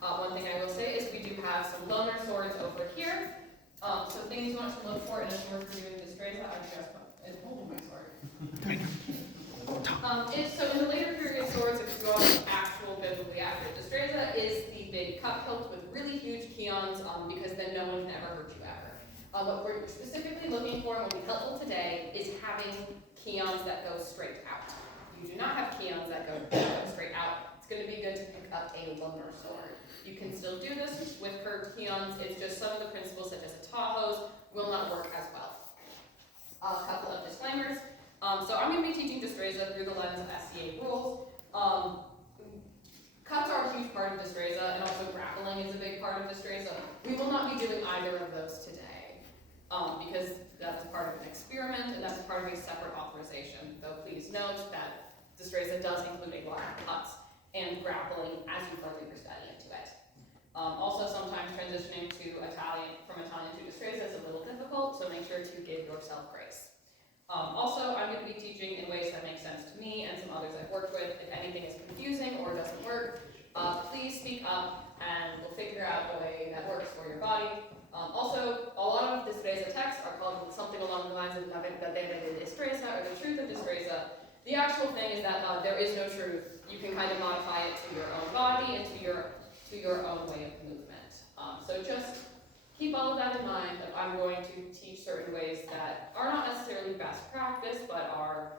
One thing I will say is we do have some loner swords over here. So things you want to look for in a sword for doing Destreza, I just am holding my sword. So in the later period swords, if you go on the actual biblically accurate Destreza, is the big cup hilt with really huge keons, because then no one can ever hurt you ever. What we're specifically looking for and what will be helpful today is having keons that go straight out. You do not have keons that go straight out. It's going to be good to pick up a loner sword. You can still do this with curved keons. It's just some of the principles, such as a Tahoe's, will not work as well. A couple of disclaimers. So I'm going to be teaching Destreza through the lens of SCA rules. Cuts are a huge part of Destreza, and also grappling is a big part of Destreza. We will not be doing either of those today, because that's part of an experiment, and that's part of a separate authorization. Though please note that Destreza does include a lot of cuts and grappling as you further your study into it. Also, sometimes transitioning from Italian to Destreza is a little difficult, so make sure to give yourself grace. Also, I'm going to be teaching in ways that make sense to me and some others I've worked with. If anything is confusing or doesn't work, please speak up and we'll figure out a way that works for your body. Also, a lot of Destreza texts are called something along the lines of La verdadera de Destreza, or the truth of Destreza. The actual thing is that there is no truth. You can kind of modify it to your own body and to your own way of movement. So just keep all of that in mind. That I'm going to teach certain ways that are not necessarily best practice, but are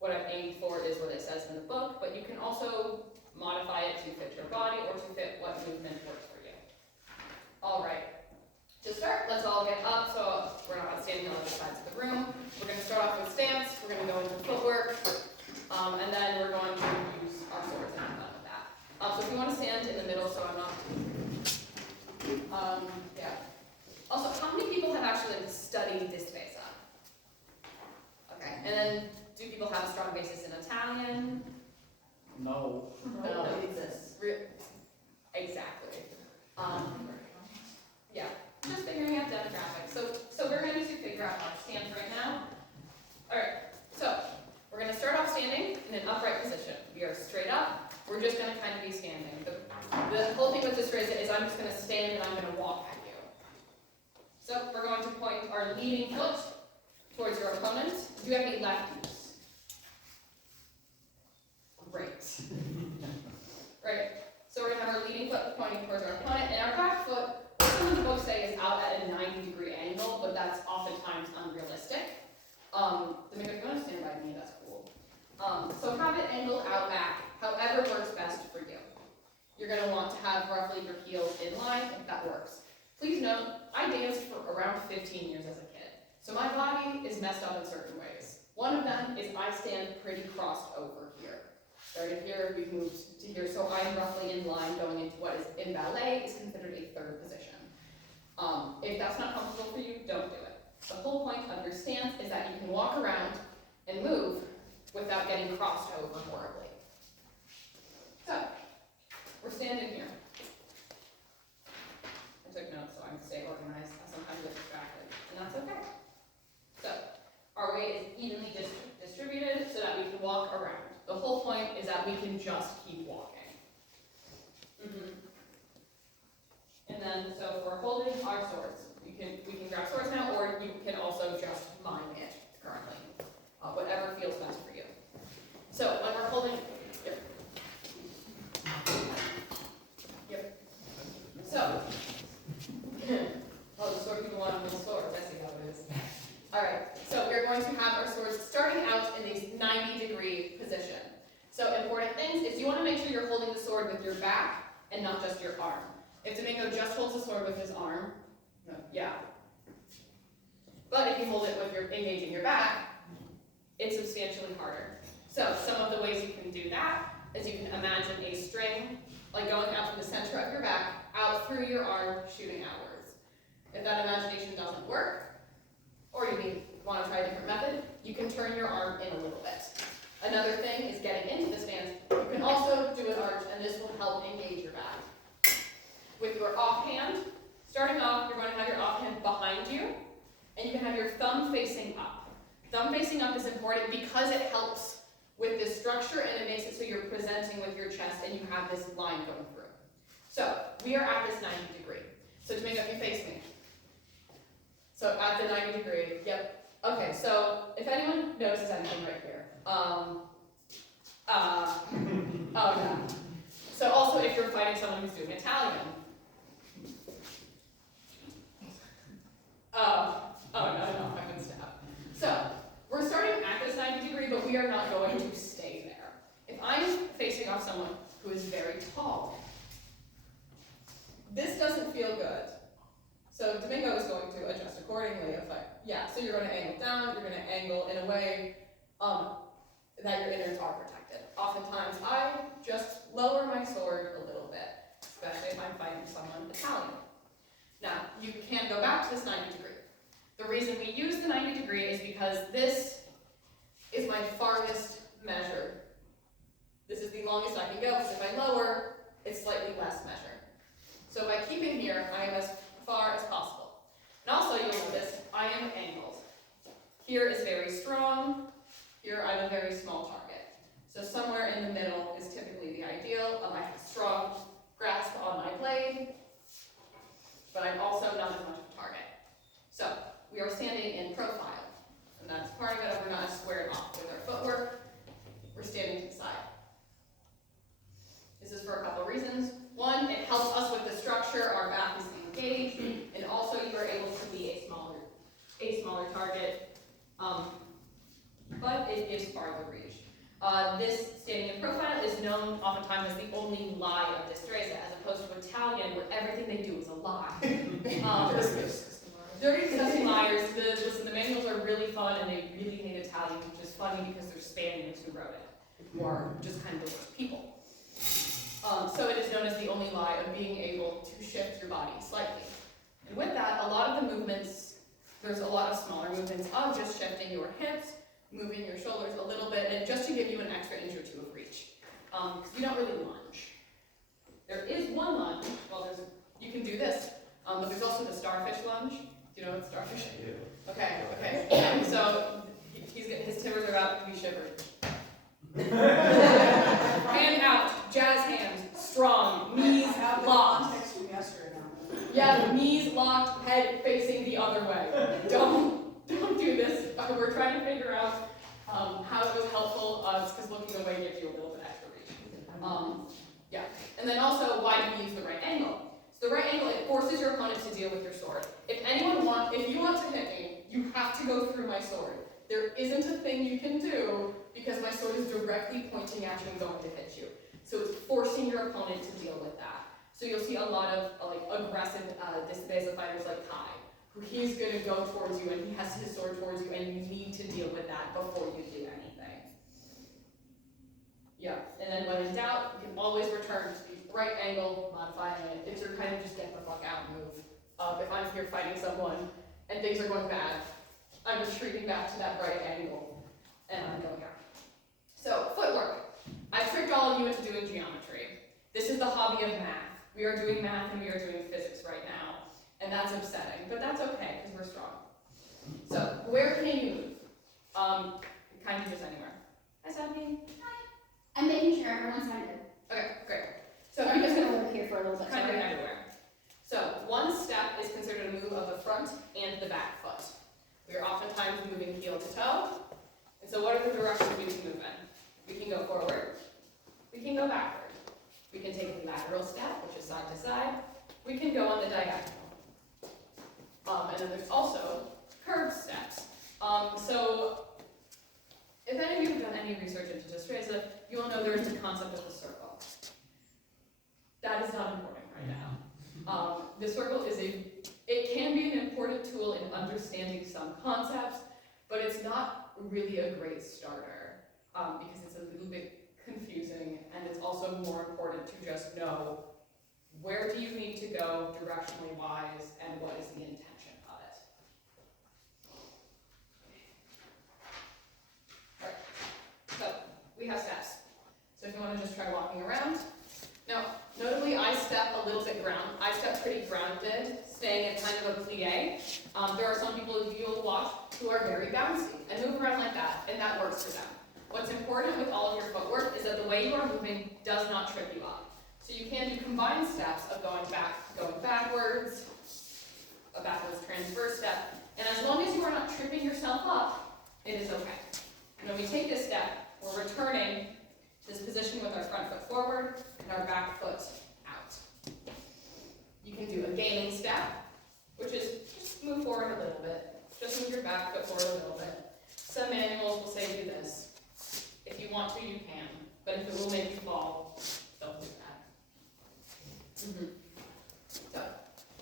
what I've aimed for is what it says in the book. But you can also modify it to fit your body or to fit what movement works for you. All right. To start, let's all get up. So we're not standing on the sides of the room. We're going to start off with stance. We're going to go into footwork. And then we're going to use our swords and have fun with that. So if you want to stand in the middle so I'm not... yeah. Also, how many people have actually studied Destreza? Okay, and then do people have a strong basis in Italian? No. No, it exists. Exactly. Yeah, just figuring out demographics. So we're going to figure out our stance right now. All right, so we're going to start off standing in an upright position. We are straight up. We're just going to kind of be standing. The whole thing with Destreza is I'm just going to stand and I'm going to walk at you. So we're going to point our leading foot towards your opponent. Do you have any lefties? Great. Right. So we're going to have our leading foot pointing towards our opponent, and our back foot, what some of the books say is out at a 90-degree angle, but that's oftentimes unrealistic. Domingo, if you want to stand by me, that's cool. So have it angled out back, however works best for you. You're going to want to have roughly your heels in line, if that works. Please note, I danced for around 15 years as a kid, so my body is messed up in certain ways. One of them is I stand pretty crossed over here. Starting here, we've moved to here, so I'm roughly in line going into what is, in ballet, is considered a third position. If that's not comfortable for you, don't do it. The whole point of your stance is that you can walk around and move without getting crossed over horribly. So, we're standing here. I took notes so I can stay organized. I sometimes get distracted, and that's okay. So, our weight is evenly distributed so that we can walk around. The whole point is that we can just keep walking. And then, so if we're holding our swords, we can grab swords now, or you can also just mime it currently. Whatever feels best for you. So when we're holding, Yep. So, oh, the sword people want to hold swords. I see how it is. All right. So we're going to have our swords starting out in this 90-degree position. So important things is you want to make sure you're holding the sword with your back and not just your arm. If Domingo just holds the sword with his arm, no, yeah. But if you hold it with your engaging your back, it's substantially harder. So some of the ways you can do that is you can imagine a string like going out from the center of your back out through your arm shooting outwards. If that imagination doesn't work, or you want to try a different method, you can turn your arm in a little bit. Another thing is getting into the stance. You can also do an arch, and this will help engage your back. With your offhand, starting off, you're going to have your offhand behind you, and you can have your thumb facing up. Thumb facing up is important because it helps with this structure, and it makes it so you're presenting with your chest, and you have this line going through. So we are at this 90 degree. So Domingo, if you face me. So at the 90 degree, yep. Okay, so if anyone notices anything right here. Oh yeah. So also if you're fighting someone who's doing Italian. Oh no, I can stop. So we're starting at this 90 degree, but we are not going to stay there. If I'm facing off someone who is very tall, this doesn't feel good. So Domingo is going to adjust accordingly. So you're going to angle down, you're going to angle in a way that your innards are protected. Oftentimes I just lower my sword a little bit, especially if I'm fighting someone Italian. Now, you can go back to this 90 degree. The reason we use the 90 degree is because this is my farthest measure. This is the longest I can go, because if I lower, it's slightly less measure. So by keeping here, I am as far as possible. And also, you'll notice, I am angled. Here is very strong, here I have a very small target. So somewhere in the middle is typically the ideal. I have a strong grasp on my blade, but I'm also not as much of a target. So we are standing in profile, and that's part of it. We're not squared off with our footwork. We're standing to the side. This is for a couple of reasons. One, it helps us with the structure. Our back is engaged, and also you are able to be a smaller target, but it gives farther reach. This standing in profile is known oftentimes as the only lie of Destreza, as opposed to Italian, where everything they do is a lie. Dirty, disgusting liars. Listen, the manuals are really fun, and they really hate Italian, which is funny because they're Spaniards who wrote it, or just kind of the worst people. So it is known as the only lie of being able to shift your body slightly. And with that, a lot of the movements, there's a lot of smaller movements of just shifting your hips, moving your shoulders a little bit, and just to give you an extra inch or two of reach. Because we don't really lunge. There is one lunge, you can do this, but there's also the starfish lunge. Do you know what starfish is? Yeah. Okay. So his timbers are about to be shivered. Hand out, jazz hands, strong, knees locked. Yeah, knees locked, head facing the other way. Don't do this. We're trying to figure out how it was helpful. It's because looking away gives you a little bit extra reach. Yeah, and then also, why do we use the right angle? So the right angle, it forces your opponent to deal with your sword. If you want to hit me, you have to go through my sword. There isn't a thing you can do because my sword is directly pointing at you and going to hit you. So it's forcing your opponent to deal with that. So you'll see a lot of aggressive Destreza fighters like Kai, who he's going to go towards you and he has his sword towards you and you need to deal with that before you do anything. Yeah, and then when in doubt, you can always return to the right angle, modifying it. It's your kind of just get the fuck out move. If I'm here fighting someone and things are going bad, I'm retreating back to that right angle and I'm going out. So, footwork. I've tricked all of you into doing geometry. This is the hobby of math. We are doing math and we are doing physics right now. And that's upsetting, but that's okay because we're strong. So, where can you move? Kind of just anywhere. Hi, Sabine. Hi. I'm making sure everyone's minded. Okay, great. So I'm just going to live here for a little bit. Kind of everywhere. So, one step is considered a move of the front and the back foot. We are oftentimes moving heel to toe. And so what are the directions we can move in? We can go forward. We can go backward. We can take a lateral step, which is side to side. We can go on the diagonal. And then there's also curved steps. So if any of you have done any research into Destreza, you will know there is the concept of the circle. That is not important right now. The circle it can be an important tool in understanding some concepts, but it's not really a great starter because it's a little bit confusing, and it's also more important to just know where do you need to go directionally wise and what is the intention of it. Alright, so we have steps. So if you want to just try walking around. Now, notably, I step a little bit I step pretty grounded, staying at kind of a plie. There are some people who you'll watch who are very bouncy and move around like that, and that works for them. What's important with all of your footwork is that the way you are moving does not trip you up. So you can do combined steps of going backwards, a backwards transverse step, and as long as you are not tripping yourself up, it is okay. And when we take this step, we're returning to this position with our front foot forward and our back foot out. You can do a gaining step, which is just move forward a little bit. Just move your back foot forward a little bit. Some manuals will say do this. If you want to, you can. But if it will make you fall, don't do that. So,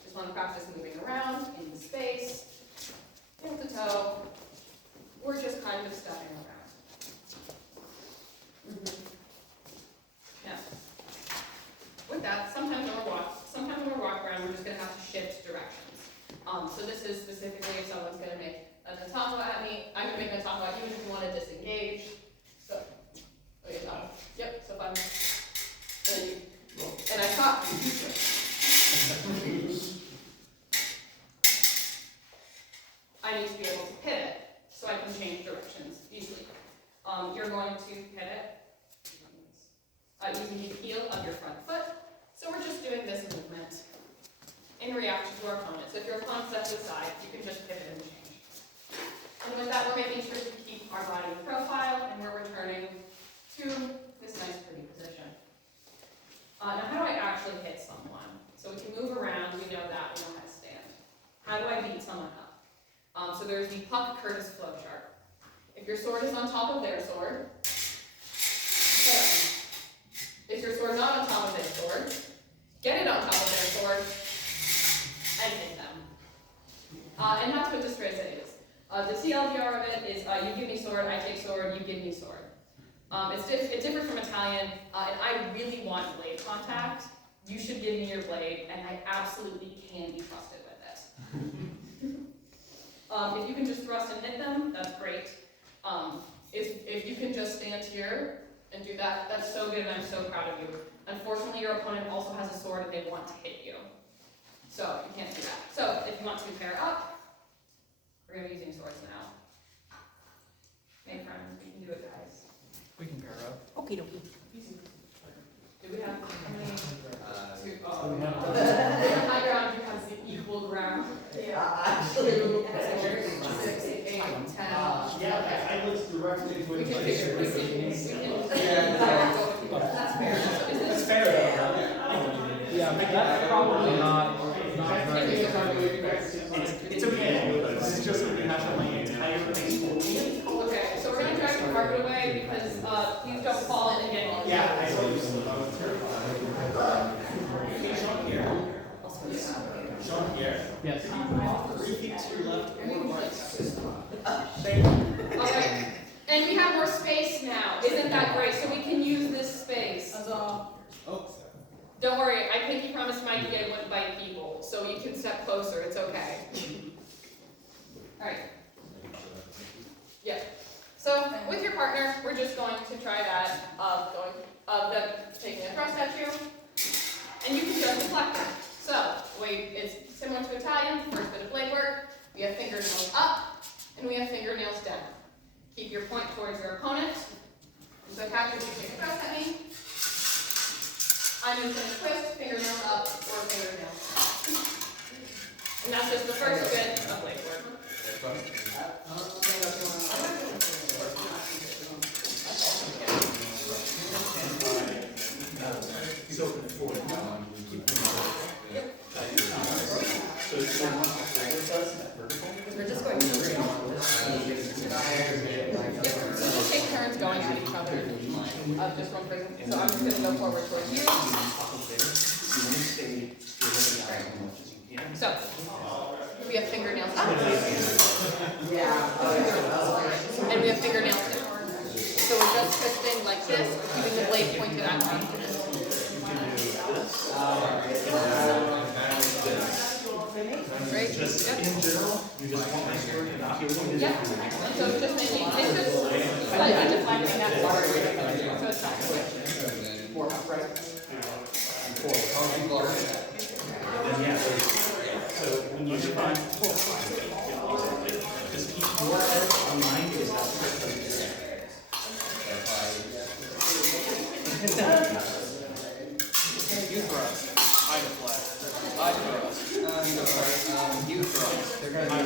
just want to practice moving around in the space, heel to toe, or just kind of stepping around. Now, with that, sometimes when we're walking around, we're just going to have to shift directions. So this is specifically if someone's going to make an atama at me, I'm going to make an atama at you if you want to disengage. So, okay, yep, so if I'm, and I caught you. I need to be able to pivot so I can change directions easily. You're going to pivot using the heel of your front foot. So we're just doing this movement in reaction to our opponent. So if your opponent steps aside, you can just pivot and change. And with that, we're making sure to keep our body in profile, and we're returning to this nice, pretty position. Now, how do I actually hit someone? So we can move around, we know that, we know how to stand. How do I beat someone up? So there's the Puck Curtis flow chart. If your sword is on top of their sword, hit them. If your sword not on top of their sword, get it on top of their sword, and hit them. And that's what Destreza is. The TLDR of it is you give me sword, I take sword, you give me sword. It's different from Italian, and I really want blade contact. You should give me your blade, and I absolutely can be trusted with it. If you can just thrust and hit them, that's great. If you can just stand here and do that, that's so good, and I'm so proud of you. Unfortunately, your opponent also has a sword and they want to hit you. So you can't do that. So if you want to pair up, we're going to be using swords now. Make friends, we can do it, guys. We can pair up. Okay, dokie. Do we have how many? Two. Oh, no. The high ground becomes the equal ground. Yeah. 2, 4, 6, 8, 10. Yeah, I looked directly into We it. can figure, we can. That's fair. So is this fair. Yeah, but that's probably not very. It's okay. This is just that we have to lay entire thing. okay, so we're gonna drive the carpet away because please don't fall in again. Yeah, I saw this. Sean here. Yes. 3 feet to your left or right. Okay, and we have more space now. Isn't that great? So we can use this space. Oh. Don't worry, I think you promised Mike you wouldn't bite people, so you can step closer. It's okay. All right. Yeah. So with your partner, we're just going to try that of them taking a thrust at you, and you can just deflect them. So it's similar to Italian. First bit of blade work. We have fingernails up, and we have fingernails down. Keep your point towards your opponent. So catch if you take a thrust at me. I'm just going to twist, fingernails up, or fingernails down. And that's just the first bit of blade work. He's open at 4. We're just going to we'll take turns going at each other. Just one person. So I'm just going to go forward towards you. So we have fingernails up. And we have fingernails down. So we're just twisting like this, keeping the blade pointed at me. Right? Just Yep. in general, you just want my sword to not be able to. Yep. So just making it's just slightly defining that part. So it's not quick. Then yeah, so when you define, just keep your head on mine because that's I thrust. You thrust. They're going to be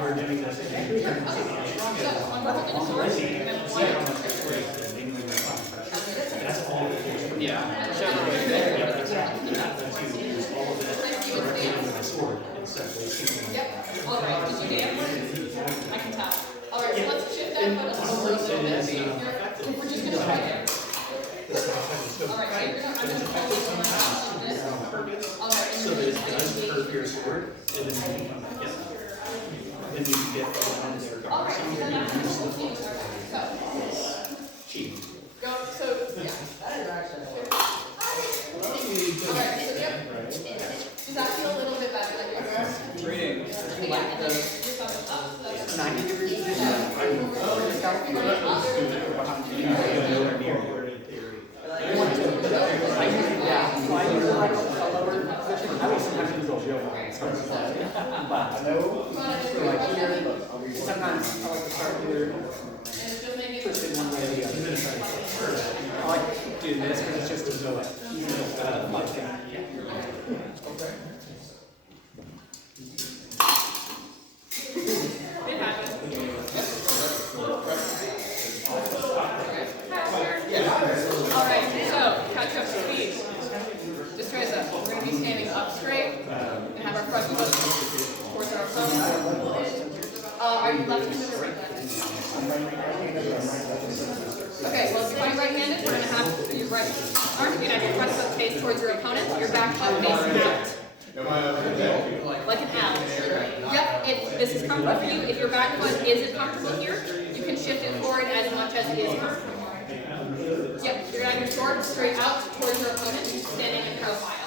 We're doing this. That's all. Yeah. Yep, alright, did you dance? I can tell. Alright, so let's shift that foot a little bit. We're just gonna try it. Alright, so you're gonna, I'm just gonna hold this on this. Alright, and So that it does curve your sword, and then you can come back in. Then you can get on there. Alright, so then that's what we'll see. Cheap. Go, so, yeah. Alright, so yep. Does that feel a little bit better? Like your Reading. yeah, and then your thumb is up, so that's 90 degrees. Sometimes I like to start either and it's just maybe twisted one way or the other. I like doing this because it's just a it happens. Alright, so catch up speed. Destreza, we're going to be standing up straight and have our front foot towards our opponent. Are you left-handed or right-handed? Okay, well if you're right-handed, we're going to have your right arm, you're going to have your front foot face towards your opponent, your back foot facing out. Like an L. Yep, if this is comfortable for you, if your back foot isn't comfortable here, you can shift it forward as much as it is comfortable. Yep, you're gonna have your sword straight out towards your opponent, standing in profile.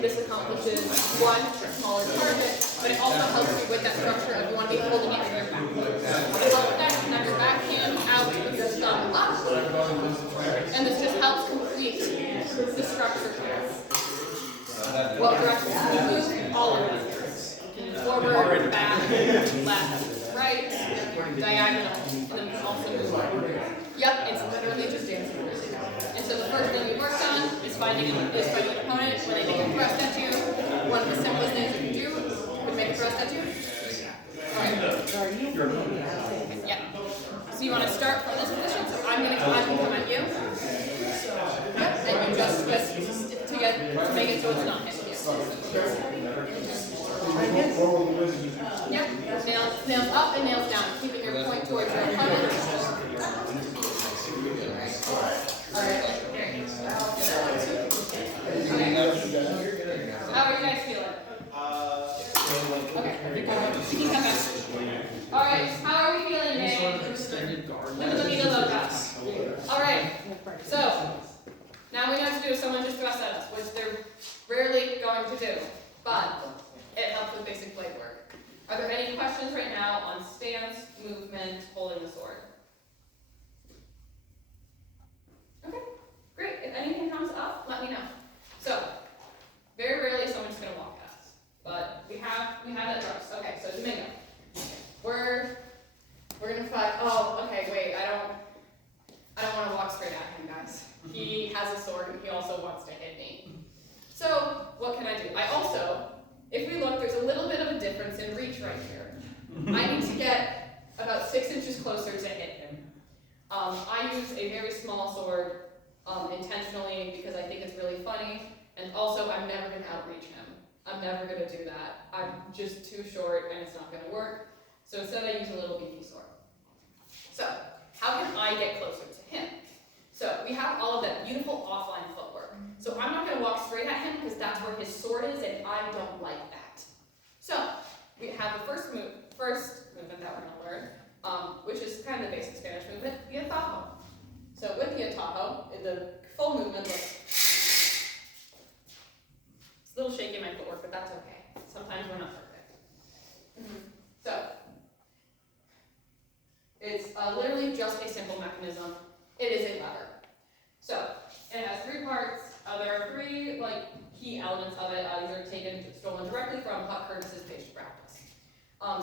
This accomplishes one smaller part of it, but it also helps you with that structure if you want to be holding it in your back. So with that, you can have your back hand out with your thumb up, and this just helps complete the structure here. What direction you move? All of them. Forward, back, left, right, diagonal, and then also move forward. Yep, it's literally just dancing. And so the first thing we worked on is finding an opponent when they make a thrust at you. One of the simplest things you can do would make a thrust at you. Alright. Yeah. So you want to start from this position, so I'm going to come at you. Yep, and you just twist to make it so it's not hitting you. Yep, nails up and nails down, keeping your point towards your opponent. Alright. How are you guys feeling? Okay. You can come back. Alright, how are we feeling, Dave? Look at the meter low cuts. Alright, so now we know what to do if someone just thrusts at us, which they're rarely going to do, but it helps with basic blade work. Are there any questions right now on stance, movement, holding the sword? Okay, great. If anything comes up, let me know. So, very rarely someone's going to walk past, but we have that thrust. Okay, so Domingo, we're gonna fight. Oh, okay. Wait, I don't want to walk straight at him, guys. He has a sword and he also wants to hit me. So, what can I do? I also, if we look, there's a little bit of a difference in reach right here. I need to get about 6 inches closer to hit him. I use a very small sword intentionally because I think it's really funny, and also I'm never going to outreach him. I'm never going to do that. I'm just too short and it's not going to work. So instead I use a little beefy sword. So, how can I get closer to him? So, we have all of that beautiful offline footwork. So I'm not going to walk straight at him because that's where his sword is and I don't like that. So, we have the first movement that we're going to learn, which is kind of the basic Spanish movement, the atajo. So with the atajo, the full movement looks, it's a little shaky in my footwork, but that's okay. Sometimes we're not perfect. So, it's literally just a simple mechanism. It is a lever. So, it has 3 parts. There are 3 key key elements of it. These are stolen directly from Huck Curtis's page to practice.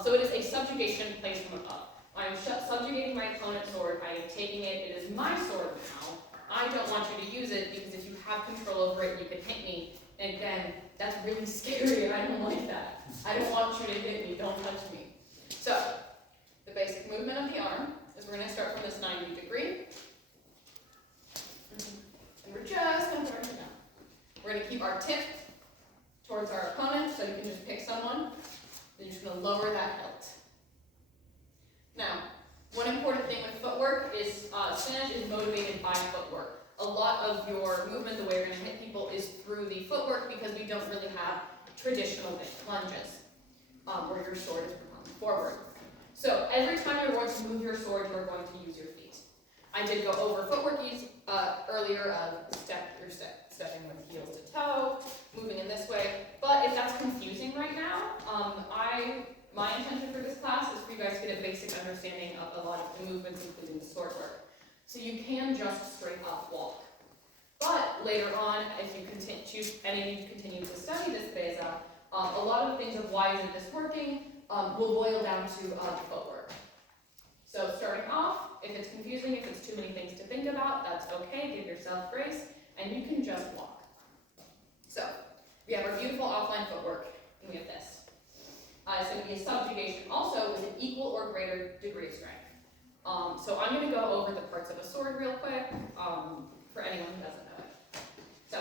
So it is a subjugation placed from above. I am subjugating my opponent's sword. I am taking it. It is my sword now. I don't want you to use it because if you have control over it, you can hit me. And again, that's really scary and I don't like that. I don't want you to hit me. Don't touch me. So, the basic movement of the arm is we're going to start from this 90 degree. And we're just going to turn it down. We're going to keep our tip towards our opponent, so you can just pick someone. Then you're just going to lower that hilt. Now, one important thing with footwork is spinach is motivated by footwork. A lot of your movement, the way you're going to hit people, is through the footwork because we don't really have traditional lunges where your sword is propelled forward. So every time you're going to move your sword, you're going to use your feet. I did go over footwork earlier of stepping with heels to toe, moving in this way. But if that's confusing right now, my intention for this class is for you guys to get a basic understanding of a lot of the movements, including the sword work. So you can just straight up walk. But later on, if you continue to study this Destreza, a lot of things of why isn't this working will boil down to the footwork. So starting off, if it's confusing, if it's too many things to think about, that's okay, give yourself grace, and you can just walk. So, we have our beautiful offline footwork, and we have this. It's going to be a subjugation also with an equal or greater degree of strength. So I'm going to go over the parts of a sword real quick, for anyone who doesn't know it. So,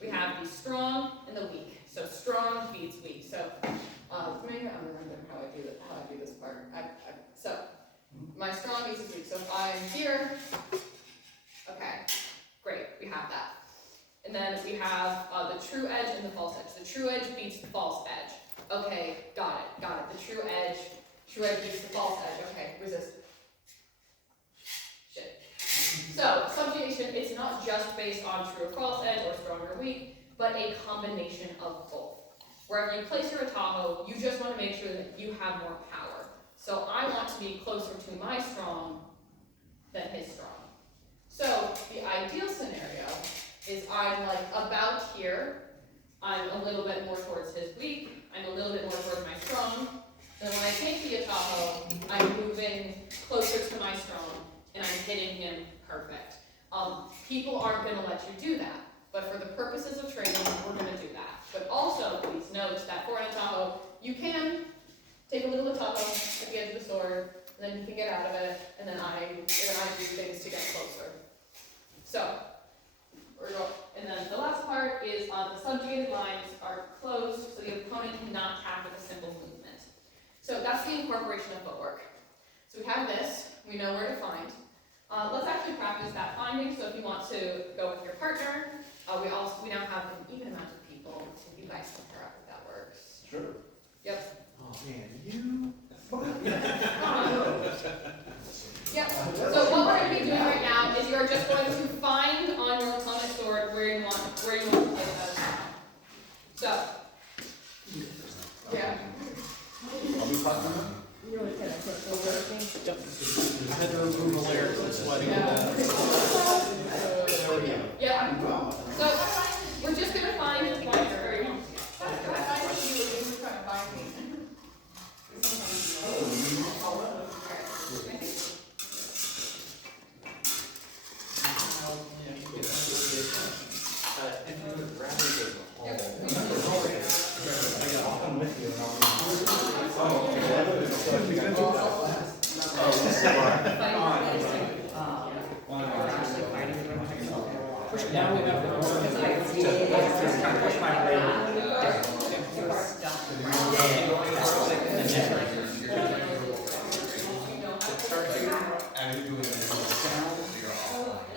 we have the strong and the weak. So strong beats weak. So, maybe I'm remembering how I do this part. So, my strong beats is weak. So if I'm here, okay, great, we have that. And then we have the true edge and the false edge. The true edge beats the false edge. Okay, got it. The true edge beats the false edge. Okay, resist. Shit. So, subjugation, it's not just based on true or false edge or strong or weak, but a combination of both. Wherever you place your atajo, you just want to make sure that you have more power. So I want to be closer to my strong than his strong. So the ideal scenario is I'm like about here, I'm a little bit more towards his weak, I'm a little bit more towards my strong. Then when I take the atajo, I'm moving closer to my strong and I'm hitting him perfect. People aren't going to let you do that, but for the purposes of training, we're going to do that. But also, please note that for an atajo, you can take a little atajo at the edge of the sword, and then you can get out of it, and then I do things to get closer. So, and then the last part is the subjugated lines are closed, so the opponent cannot tap with a simple movement. So that's the incorporation of footwork. So we have this, we know where to find. Let's actually practice that finding, so if you want to go with your partner, we now have an even amount of people, if you guys can figure out if that works. Sure. Yep. Oh man, you. Yep. So what we're going to be doing right now is you are just going to find on your opponent's sword where you want to play that. So. Yeah. I'll be talking about. I had to remove the layer because I'm sweating. Yeah. So we're just going to find one area. Now we have push my way.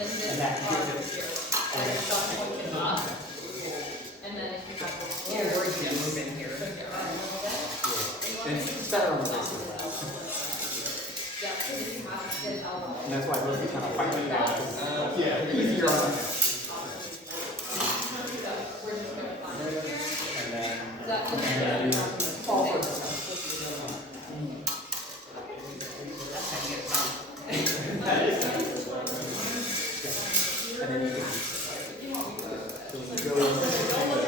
And that and then if you have this here, where you can move in here. It's better on the base of that. Yeah, because you have his elbow. And that's why both of you kind of fight me out. Yeah. Easier on them. We're just going to find it here. And then, Is that and then fall for it. And then you can go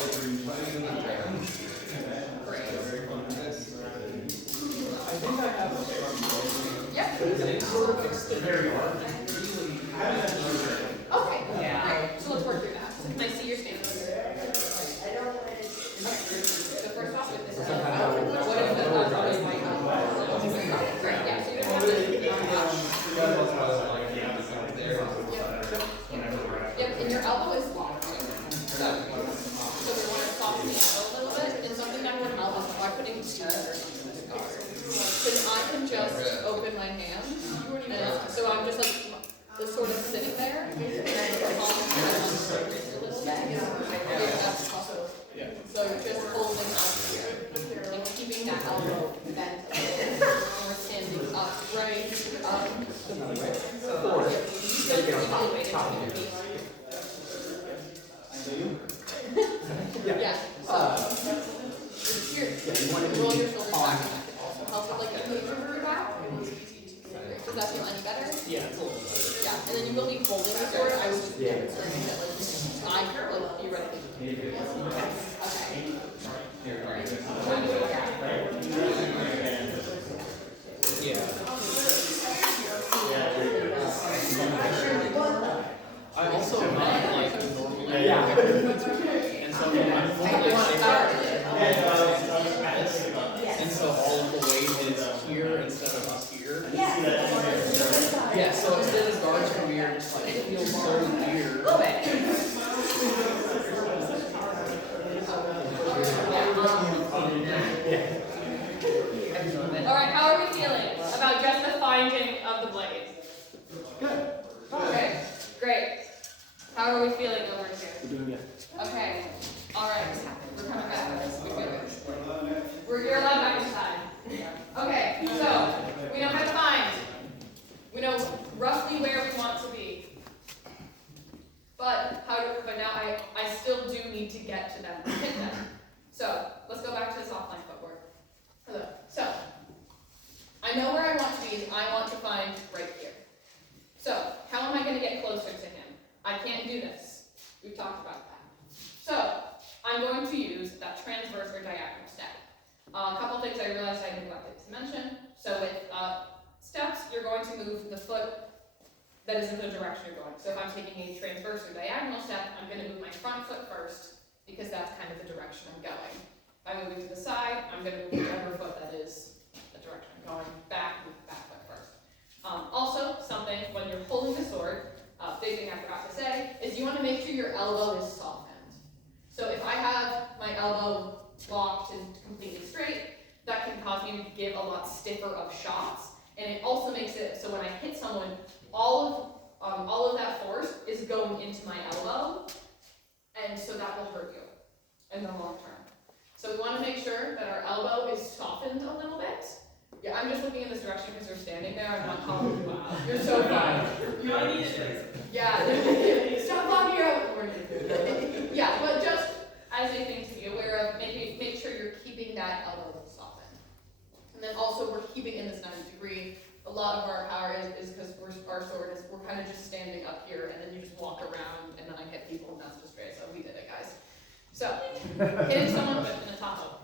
Great. I think I have a Yep. it's sort of extended. Okay. Yeah. Great. So let's work through that. So can I see your stance? Okay. So first off, with this, what is the body weight? Okay, great. Yeah. So you don't have to. Yep. And your elbow is locked. So we want to soften the elbow a little bit, and something that would help is by putting two fingers on the guard. Because I can just open my hands, and so I'm just like sort of sitting there, and then your palm is kind of on the surface a little bit. That's also, so you're just holding up here, and keeping that elbow bent a little bit. And we're standing upright, up. Yeah. Here, roll your shoulders back, and that can also help with like the posture for your back. Does that feel any better? Yeah, it's a little better. Yeah, and then you will be holding the sword. I was just demonstrating that like time like theoretically. I also not like normally. And so I'm and so all of the weight is here instead of up here. Yeah, so instead of guards from here, just like it feels so weird. A little bit. All right, how are we feeling about just the finding of the blades? Good. Okay, great. How are we feeling over here? We're doing good. Okay, all right. We're coming back. You're allowed back inside. Okay, so we know how to find. We know roughly where we want to be. But now I still do need to get to them and hit them. So let's go back to the soft line footwork. So I know where I want to be. I want to find right here. So how am I going to get closer to him? I can't do this. We've talked about that. So I'm going to use that transverse or diagonal step. A couple things I realized I neglected to mention. So with steps, you're going to move the foot that is in the direction you're going. So if I'm taking a transverse or diagonal step, I'm going to move my front foot first because that's kind of the direction I'm going. If I'm moving to the side, I'm going to move whichever foot that is the direction I'm going. Move the back foot first. Also, something when you're holding the sword, big thing I forgot to say, is you want to make sure your elbow is softened. So if I have my elbow locked and completely straight, that can cause me to give a lot stiffer of shots, and it also makes it so when I hit someone, all of that force is going into my elbow, and so that will hurt you in the long term. So we want to make sure that our elbow is softened a little bit. Yeah, I'm just looking in this direction because you're standing there. I'm not calling you out. You're so fine. You might need it. Yeah. Stop blocking your elbow. Yeah, but just as a thing to be aware of, make sure you're keeping that elbow softened. And then also we're keeping in this 90 degree. A lot of our power is because our sword is, we're kind of just standing up here and then you just walk around and then I hit people and that's Destreza. So we did it, guys. So, hitting someone with an taco.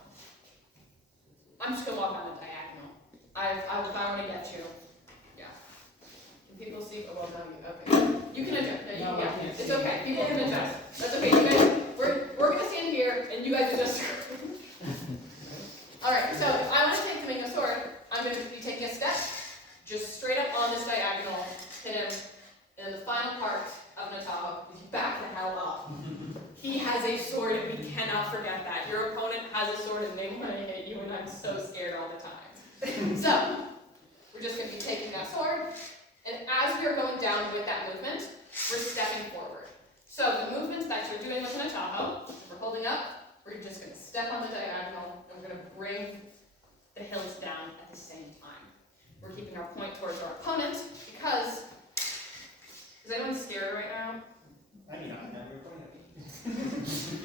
I'm just going to walk on the diagonal. If I want to get you. Yeah. Can people see? Oh, well, no, okay. You can adjust. No, you can get me. It's okay. People can adjust. That's okay. You guys, we're going to stand here and you guys adjust. Alright, so I want to make a sword. I'm going to be taking a step, just straight up on this diagonal, hit him, and then the final part of Nataho is back the hell up. He has a sword and we cannot forget that. Your opponent has a sword and they want to hit you and I'm so scared all the time. So, we're just going to be taking that sword, and as we are going down with that movement, we're stepping forward. So the movements that you're doing with an Nataho, we're holding up, we're just going to step on the diagonal, and we're going to bring the hills down at the same time. We're keeping our point towards our opponent, because, is anyone scared right now? I do not have your point.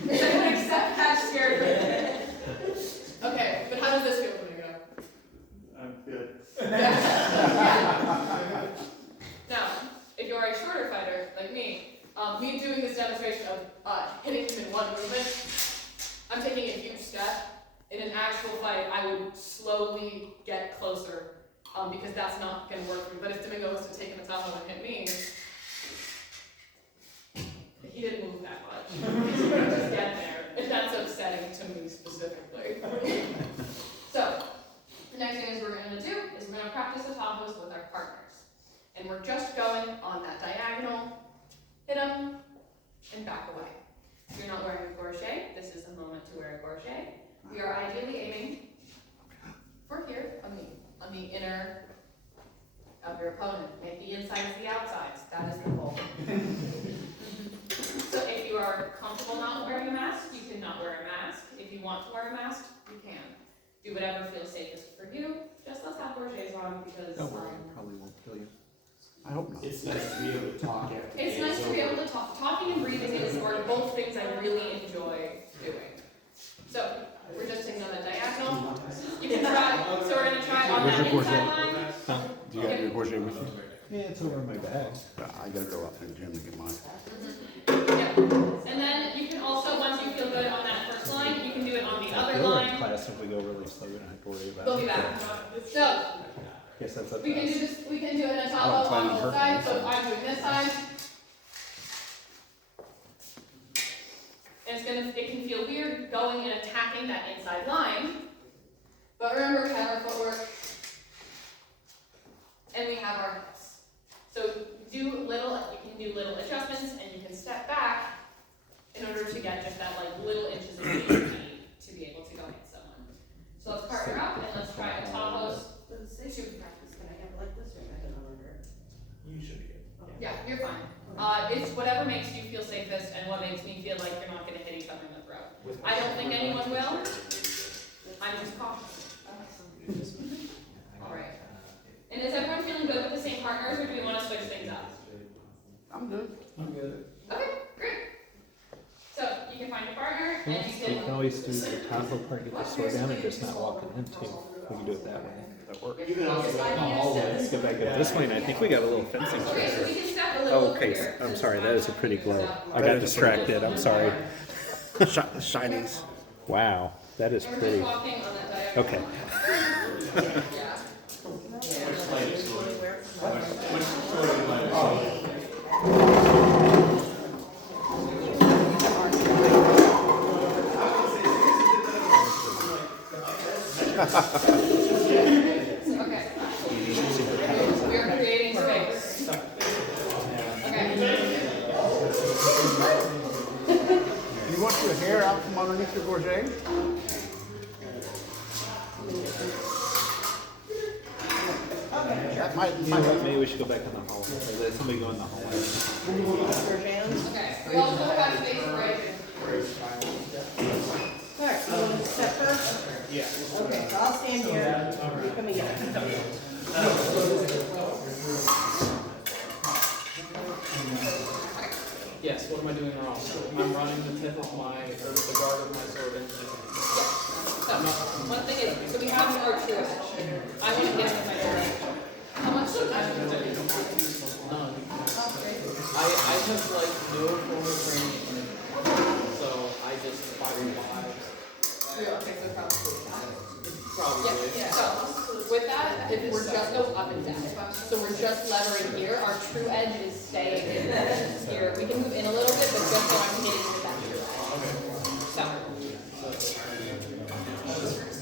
Does anyone accept that scared right now? Okay, but how does this feel when you go? I'm good. Yeah. Now, if you are a shorter fighter, like me doing this demonstration of hitting him in one movement actual fight, I would slowly get closer, because that's not gonna work for me. But if Domingo was to take an Tahoe and hit me, he didn't move that much. He's gonna just get there, and that's upsetting to me specifically. So, the next thing is we're gonna do is we're gonna practice the Tahoes with our partners. And we're just going on that diagonal, hit them, and back away. If you're not wearing a gorget, this is the moment to wear a gorget. We are ideally aiming for here, on the inner of your opponent. Make the insides the outsides, that is the goal. So if you are comfortable not wearing a mask, you can not wear a mask. If you want to wear a mask, you can. Do whatever feels safest for you. Just let's have gorgets on because Don't worry, it probably won't kill you. I hope not. It's nice to be able to talk after. it's nice to be able to talk. Talking and breathing are both things I really enjoy doing. So we're just taking on that diagonal. You can try. So we're gonna try on Where's that your inside gorget? line. Huh? Do you have your gorget with you? Yeah, it's over in my bag. I gotta go out to the gym to get mine. Yep. And then you can also, once you feel good on that first line, you can do it on the other We'll in line. class if we go really slow, we don't have to worry about it. They'll be back. So Guess that's up we to can us. do this. We can do it in a I don't Tahoe plan on on both hurting sides. So myself. I'm doing this side. And it can feel weird going and attacking that inside line. But remember, we have our footwork. And we have our hips. So you can do little adjustments and you can step back in order to get just that like little inches of speed you need to be able to go hit someone. So let's partner up and let's try a Tahoe's. You should be good. Yeah, you're fine. It's whatever makes you feel safest and what makes me feel like you're not gonna hit each other in the throat. I don't think anyone will. I'm just cautious. Alright. And is everyone feeling good with the same partners or do we want to switch things up? I'm good. I'm good. Okay, great. So you can find your partner and you You can can. always do the Tahoe part, get the sword down and just not walk in too. We can do it that way. That works. You can also go in the hallway. Let's go back up this way, and I think we got a little fencing Okay, so strip we here. can step a little Oh, okay, here, I'm since sorry, that is a pretty glow. I That got is a pretty distracted, I'm sorry. Shinies. Wow, that is And we're pretty. just walking on that diagonal. Okay. Yeah. Which sword do you like? Okay. We are creating space. Okay. You want your hair out from underneath your gorget? That might, You know what, maybe we should go back in the hallway. Let somebody go in the hallway. Okay. We also have space right. Alright, so you want to step first? Yeah. Okay, so I'll stand here, you come again. Yes, what am I doing wrong? I'm running the tip of my, or the guard of my sword into the So, one thing is, so we have our true edge. I want to get with my direction. How much do I have to do? None. I have like no formal training in it. So I just fire vibes. Okay, so probably. Probably. Yeah, so with that, if we're just go up and down. So we're just levering here. Our true edge is staying in here. We can move in a little bit, but just so I'm hitting with that true edge. So.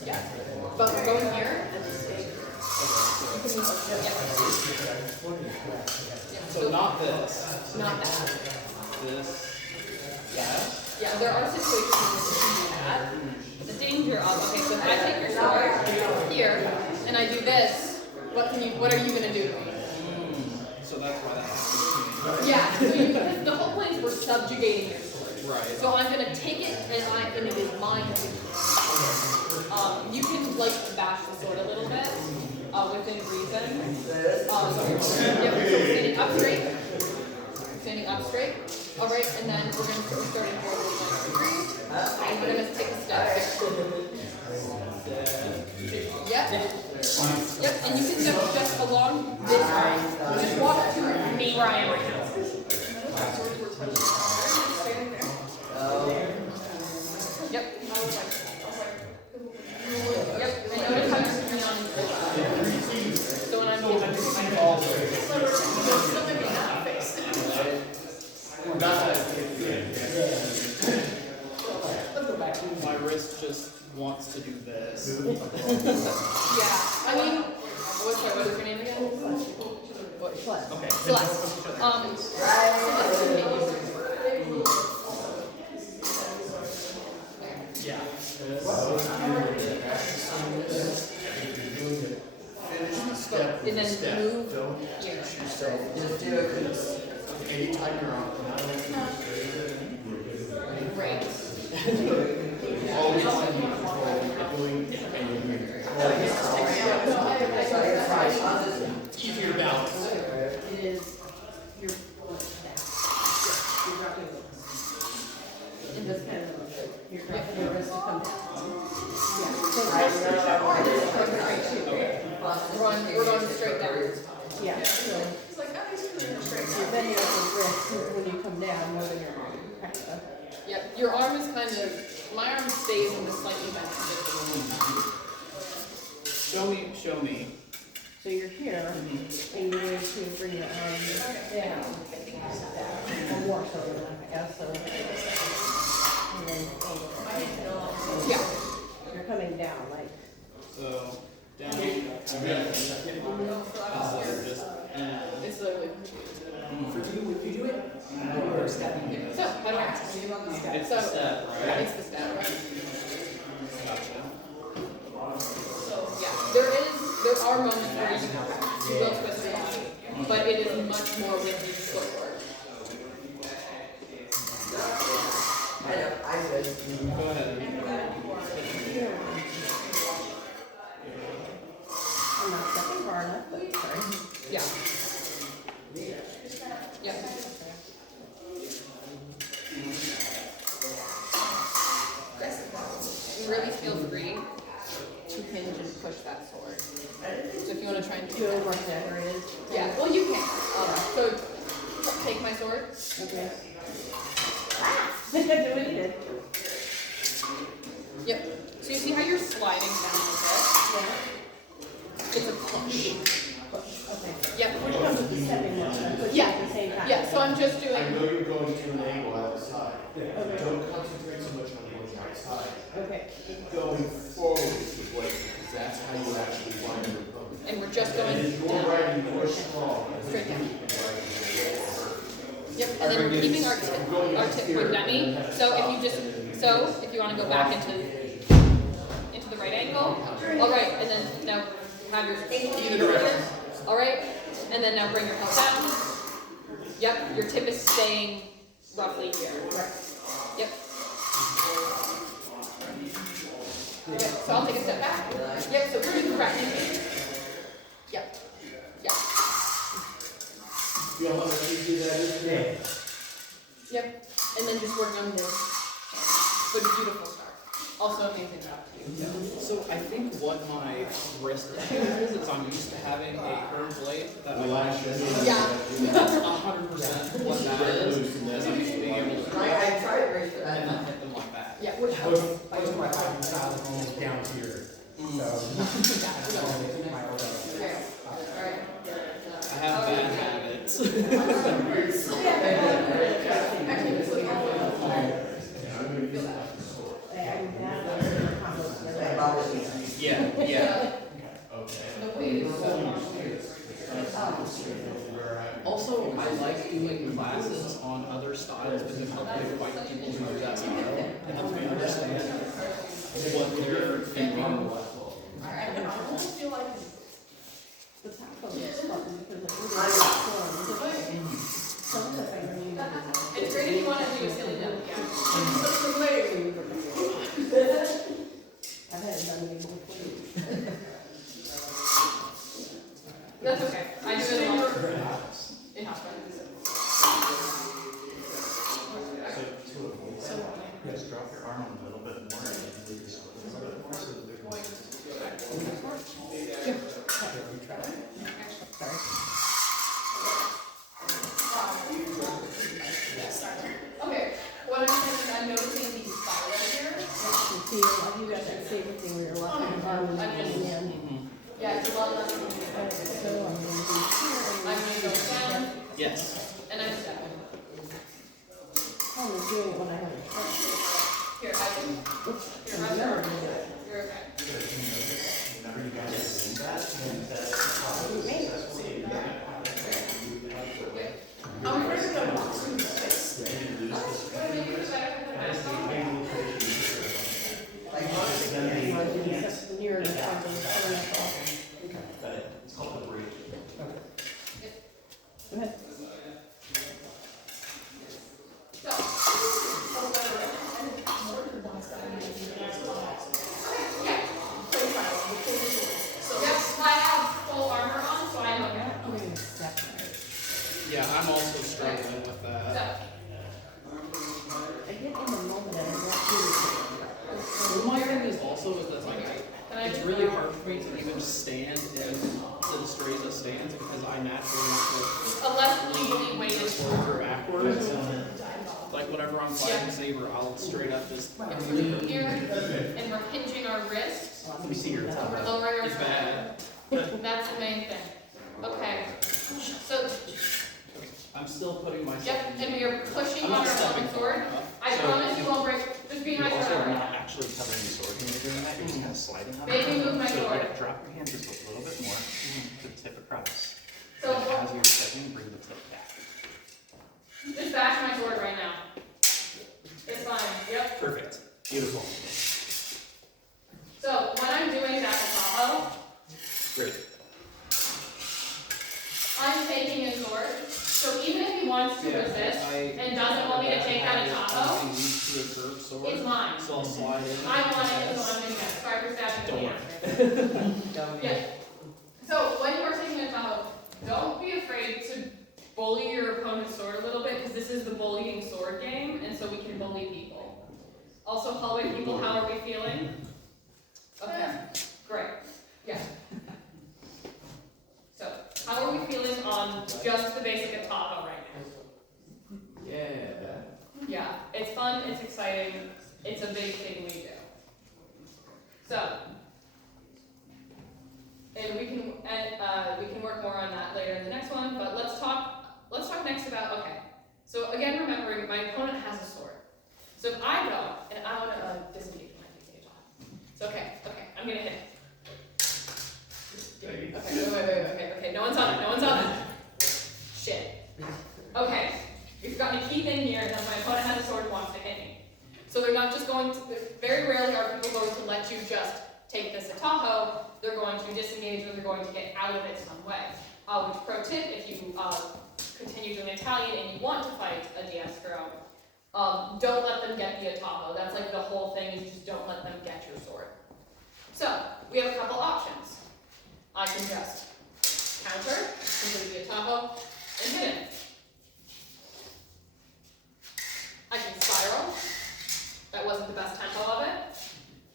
Yeah. But we're going here. You can move. Yeah. So not this. Not that. This. Yeah, there are situations in which you can do that. The danger of, okay, so if I take your sword here and I do this, what are you gonna do to me? So that's why that happens. Yeah, so because the whole point is we're subjugating your sword. Right. So I'm gonna take it and it is mine to keep. You can like bash the sword a little bit, within reason. Yep, so standing up straight. Standing up straight. Alright, and then we're gonna start starting forward with 90 degrees. And we're gonna take a step here. Yep. Yep, and you can step just along this line. Just walk to me where I am right now. Yep. my wrist just wants to do this. Yeah, I mean, what is your name again? Plus. Okay. Celeste. Yeah. And then move here. Just do it. Anytime you're on. Great. Always doing Easier to balance. It is your you're dropping it. And this kind of you're dropping your wrist to come down. Yeah. So We're going straight down. yeah. So you're bending up your wrist when you come down more than your arm. Kind of. Yep, your arm is kind of, my arm stays in the slightly bent position. Show me. So you're here, and you're going to bring your arm down, or more so, I guess. So, and then over. Yeah. You're coming down, like. So, down. It's literally. If you do it, you're stepping in. So, how do I ask? It's the step, right? It's the step, right? Gotcha. So, yeah, there are moments where you will twist your body, but it is much more with the footwork. Go ahead. I'm not stepping far enough, but sorry. Yeah. Yeah. You really feel free to hinge and push that sword. So if you want to try and do Feel that. whatever it is. Yeah, well you can. So take my sword. Okay. Do what you did. Yep. So you see how you're sliding down with it? Yeah. It's a push. Okay. Yep. Which comes with the stepping motion, but Yeah. at the same time. Yeah, so I'm just I doing, know you're going to an angle outside. Okay. Don't concentrate so much on going outside. Okay. Keep going forward with the blade, because that's how you actually find your opponent. and we're just going And as you're down. riding, you're strong. Straight down. Yep, and then we're keeping our tip pointed at me. So if you want to go back into the right angle. All right, and then now have your all right, and then now bring your heel down. Yep, your tip is staying roughly here. Yep. Okay, so I'll take a step back. Yep, so we're doing correct. Yep. Yep. Feel how much easier that is? Yep. And then just work on this. But beautiful start. Also amazing job to you. So I think what my wrist issue is I'm used to having a curved blade that I lash in. Yeah. 100% what that is I'm used to being able to I tried to raise and then hit them like that. Yeah. Most of my fighting style is almost down here. So, my order. Okay. Alright. I have bad habits. Yeah. Also, I like doing classes on other styles because it helps me fight people who do that style. It helps me understand what they're thinking. The top of it's fun because it really forms. Some of the things It's great if you want to do a silly little yeah. I've had it done before. That's okay. I do it a lot. In house Just drop your arm a little bit more and leave your shoulder a little bit more so that there's more Okay. What I'm saying is I'm noticing the spiral here. You see, you got that same thing where your left arm is going in. Yeah, it's a lot less. So I'm going to do here. I'm going to go down Yes. and I'm stepping. I'm only doing it when I have a touch. Here, I can. me to even stand in the Destreza stance because I naturally want A less legally to weighted twist forward or backwards. Like whenever I'm fighting Saber, I'll straight up just. If we're doing here, and we're hinging our wrist, Let me see your we're top. lowering our It's bad. shoulder. That's the main thing. Okay. So, I'm still putting myself. yep, in. and we are pushing I'm on not our stepping open sword. enough. I So- promise you won't break. Just be You're nice also about it. not actually covering the sword when you're doing that, you're just kind of sliding on it. Make me move my So you're sword. gonna drop your hand just a little bit more to tip across. So, And as you're stepping, bring the tip back. just bash my sword right now. It's fine. Yep. Perfect. Beautiful. So, when I'm doing that Tahoe, Great. I'm taking his sword. So even if he wants to resist and doesn't want me to take out a Tahoe, it's mine. So I'll slide in. I want it, so I'm gonna get. Sorry for stabbing Don't the worry. answer. Yeah. So when you are taking a Tahoe, don't be afraid to bully your opponent's sword a little bit, because this is the bullying sword game, and so we can bully people. Also, hallway people, how are we feeling? Okay, great. Yeah. So, how are we feeling on just the basic of Tahoe right now? Yeah. Yeah, it's fun, it's exciting, it's a big thing we do. So, and we can work more on that later in the next one, but let's talk next about, okay. So again, remembering my opponent has a sword. So if I go, and I want to disengage my disengage on. So okay, I'm gonna hit. Okay, no one's on it. Shit. Okay, we've got a key thing here, and my opponent has a sword and wants to hit me. So they're not just going to, very rarely are people going to let you just take this a Tahoe. They're going to disengage, or they're going to get out of it some way. Which, pro tip, if you continue doing Italian and you want to fight a Destreza, don't let them get the Tahoe. That's like the whole thing, is just don't let them get your sword. So, we have a couple options. I can just counter, complete the Tahoe, and hit him. I can spiral. That wasn't the best tempo of it.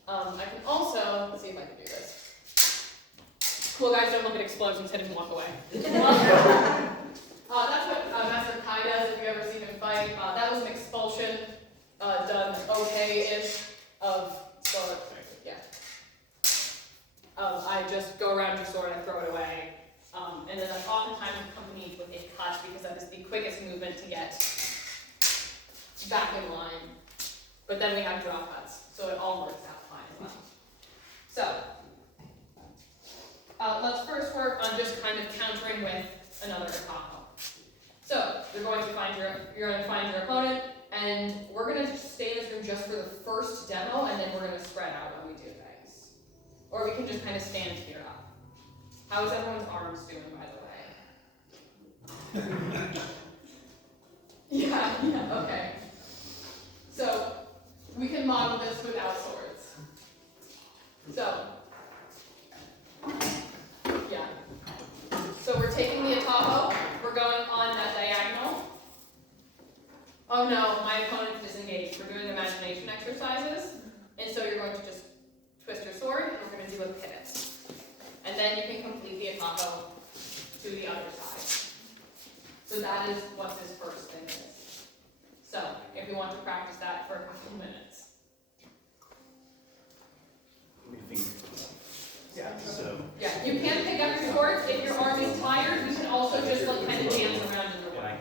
I can also, let's see if I can do this. Cool guys, don't look at explosions, hit him and walk away. That's what Master Kai does if you've ever seen him fight. That was an expulsion done okay-ish of, so, yeah. I just go around your sword, I throw it away. And then that's oftentimes accompanied with a cut, because that is the quickest movement to get back in line. But then we have draw cuts, so it all works out fine as well. So, let's first work on just kind of countering with another Tahoe. So, you're going to find your opponent, and we're going to just stay in this room just for the first demo, and then we're going to spread out when we do things. Or we can just kind of stand here up. How is everyone's arms doing, by the way? Yeah, okay. So, we can model this without swords. So, yeah. So we're taking the Tahoe, we're going on that diagonal. Oh no, my opponent's disengaged. We're doing imagination exercises. And so you're going to just twist your sword, and we're going to do a pivot. And then you can complete the Tahoe to the other side. So that is what this first thing is. So, if we want to practice that for a couple of minutes. Your fingers. Yeah. So. Yeah, you can pick up your swords. If your arm is tired, you can also just like kind of dance around in the way.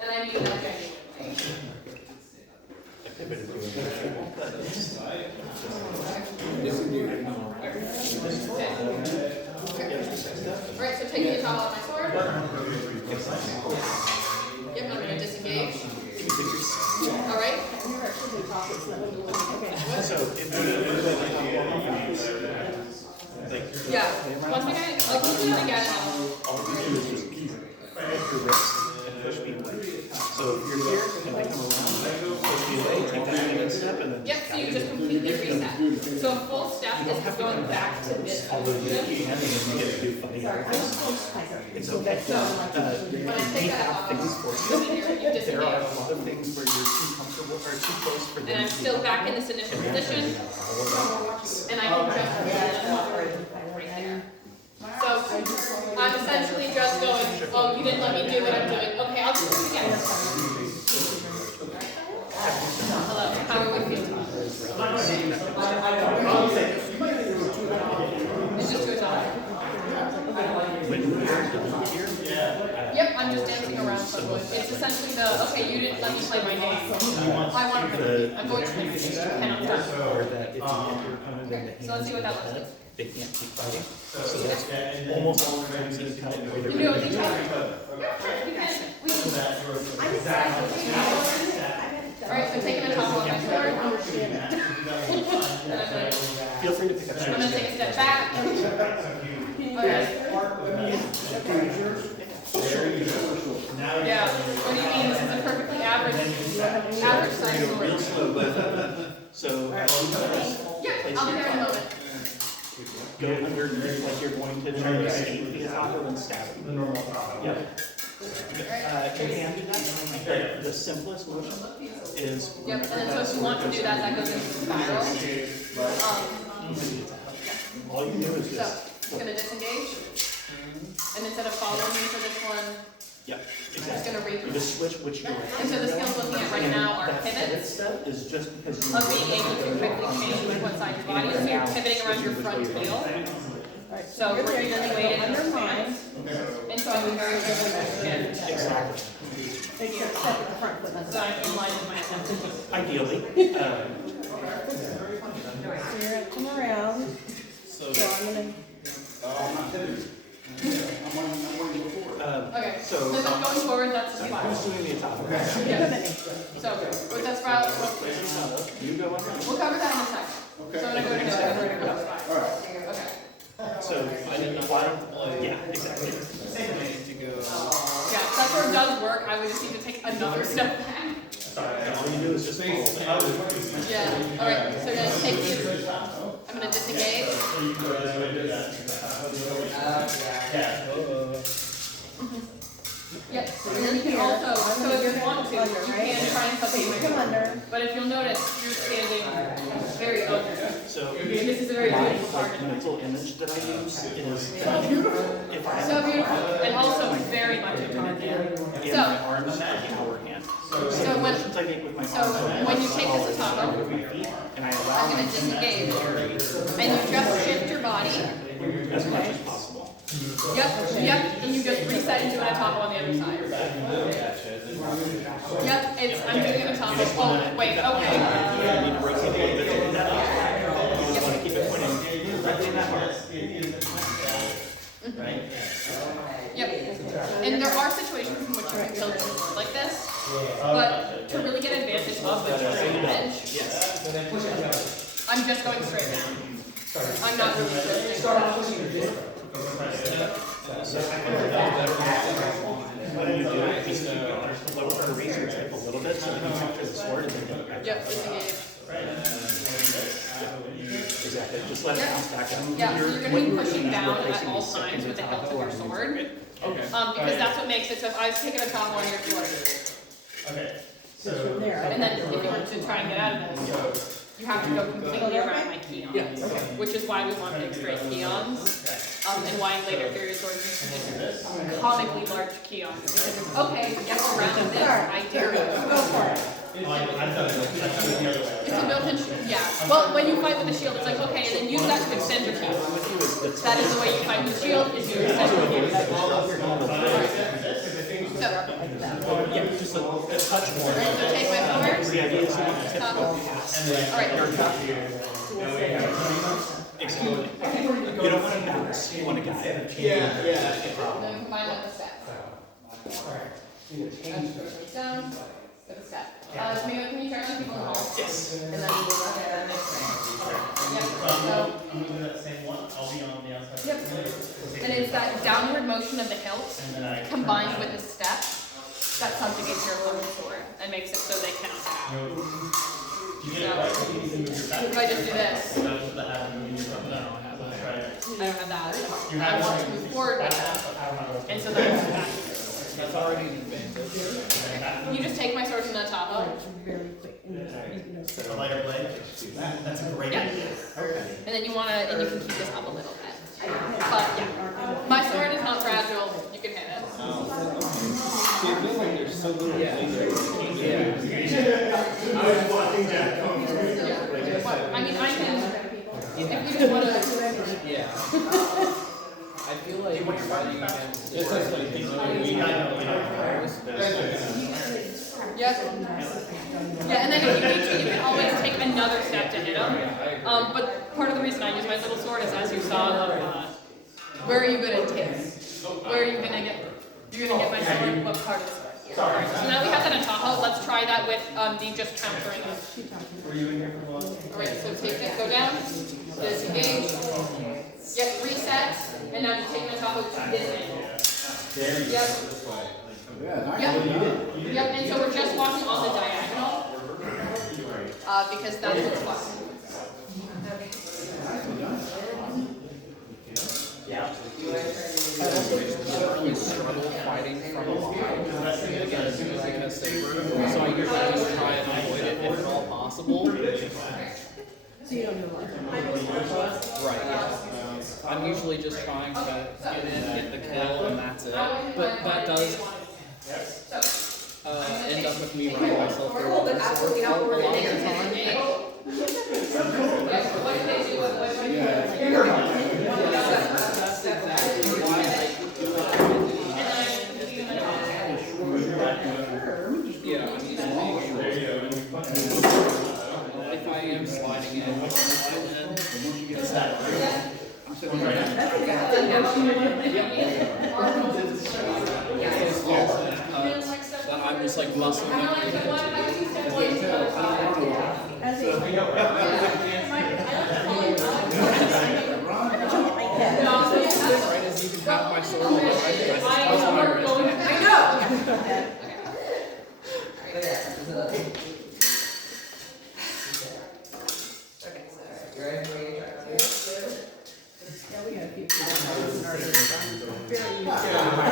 And I mean that genuinely. I pivoted to a Alright, so taking the top off my sword. Yep, I'm gonna disengage. Alright. So, if like, Yeah. One thing I'll do it again. all you do is just lift your wrist and push me away. So if you're here and I come around, push me away, take that step, and then. Yep, so you just completely reset. So a full step is going back to this position. And then you get to do funny. Sorry, I'm close tighter. It's So okay. that's not like. When I We take that have off, things for then you. you There are disengage. a lot of things where you're too comfortable or too close for them. And I'm to still be back in this initial position, and I can just right there. So I'm essentially just going, oh, you didn't let me do what I'm doing. Okay, I'll just do it again. Hello, how are we feeling? It's just too exhausting. When we're here, Yep, I'm just dancing around someone. It's essentially the, okay, you didn't let me play my game. I want to play. I'm going to play my game. You cannot stop. or that if you hit your opponent in the Okay, so let's see what that looks like. they can't keep fighting. So that's almost all the times in the time where You they're do it ready with to each other. fight. Alright, so taking the top off my sword. And I'm gonna, Feel free to pick up I'm gonna take a step back. Okay. Yeah, what do you mean? This is a perfectly average size Real sword. slow, but so Yep, I'll be there in a moment. go underneath like you're going to try to escape the attacker and stab him. The normal top. Yep. You can do that, but the simplest motion is. Yep, and then so if you want to do that, that goes into spiral. All you do is So, just. it's gonna disengage. And instead of following me for this one, Yep, it's just exactly. gonna You read. just switch which direction. And so the skills looking at right now are That pivot pivots, step is just because you. of being able to quickly change what side your body is, so you're pivoting around your front heel. So we're evenly weighted Under mine, and so I'm very careful. Exactly. except step at the front foot. So I'm in line with my attention. Ideally, You're gonna come around, so I'm gonna, Okay, so. so then going forward, that's the spiral. Who's doing the attack? Yes. So, with that spiral, You go under. we'll cover that in a second. So I'm gonna go to the spiral. Okay. So, why don't, yeah, exactly. Yeah, that sort of does work, I would just need to take another step back. All you do is just follow. Yeah, alright, so I'm gonna take the, I'm gonna disengage. Yep, and then you can also, so if you want to, you can try and so you come under, but if you'll notice, you're standing very open. So, And this is a very my beautiful part. mental image that I use is if I So beautiful, and also very much a target. in So, my arms, like power hand. So when- Motions I make with my so arms, when you take this always atop, with my feet, and I allow I'm gonna my disengage, and you just shift your body. as much as possible. Yep, and you just reset into an atop on the other side. Yep, it's, I'm doing an atop, oh, wait, okay. You need to rotate a little bit to do that. You just want to keep it pointing directly in that heart. Yep, and there are situations in which you can tilt it like this, but to really get advantage of the edge, I'm just going straight down. I'm not really twisting. What do you do? Just lower the razor tip a little bit so you can capture the sword and then get it back. Yep, disengage. Exactly. Just let it bounce back up. Yeah, so you're gonna When be you're pushing doing down your at replacing all the second times with the attack, hilt of your sword. Because that's what makes it, so if I was taking a top on your sword, just from there. and then if you were to try and get out of this, you have to go completely around my keons, which is why we want big straight keons, and why in later periods we're using comically large keons. Because it's okay to get around this, I dare you. Go for it. It's a built-in, yeah. Well, when you fight with a shield, it's like, okay, and then use that to extend your keon. That is the way you fight with shield, is you extend your keon. So, Yeah, just a touch more. alright, so take my sword. The idea is you need to tip Stop. go past. Alright, Exactly. You don't want to bounce, you want to guide. and then combine that with step. Down, with a step. Tamio, can you turn on people in the hall? Yes. And then we'll look at that next thing. Yep, so, I'm gonna do that same one, I'll be on the outside. yep. And it's that downward motion of the hilt And then I. combined with the step that subjugates your opponent's sword and makes it so they cannot attack. You get it right, so you can move your back. If I just do this, No, it's the half moving your front. No, I have it. Try it. I don't have that. You I have it want right. to move forward with Back that. half, I don't have it. And so then That's already an advantage. you just take my sword from the top up, Very quick. And just, A lighter blade. That's a great Yep. idea. and then you want to, and you can keep this up a little bit. But yeah, my sword is not fragile. You can hit it. There's so little. Yeah. I was watching Jack come through. Yeah. What, I mean, I can. If we just want to. Yeah. I feel like What you're fighting against. It's like, we know. Yep. Yeah, and then if you need to, you can always take another step to hit him. But part of the reason I use my little sword is, as you saw, where are you gonna take? Where are you gonna get? You're gonna get my sword. What part of the sword? Sorry. So now we have that on Tahoe. Let's try that with the just countering it. Were you in here for one? Alright, so take it, go down, disengage, get reset, and now just take my Tahoe to this angle. There you go. Yep. This way. Yeah, nice. Yep. Yep, and so we're just walking on the diagonal, because that's what's fun. Yeah. I also really struggle fighting from a line against using a saber, so I usually just try and avoid it if at all possible. so you don't do a Right, yeah. I'm usually just trying to get in, get the kill, and that's it. But that does end up with me running myself through a sword a lot of the time. That's exactly why I yeah, I mean, if I am sliding in, then I'm just like muscling up. Right as you can have my sword, I just toss my wrist in.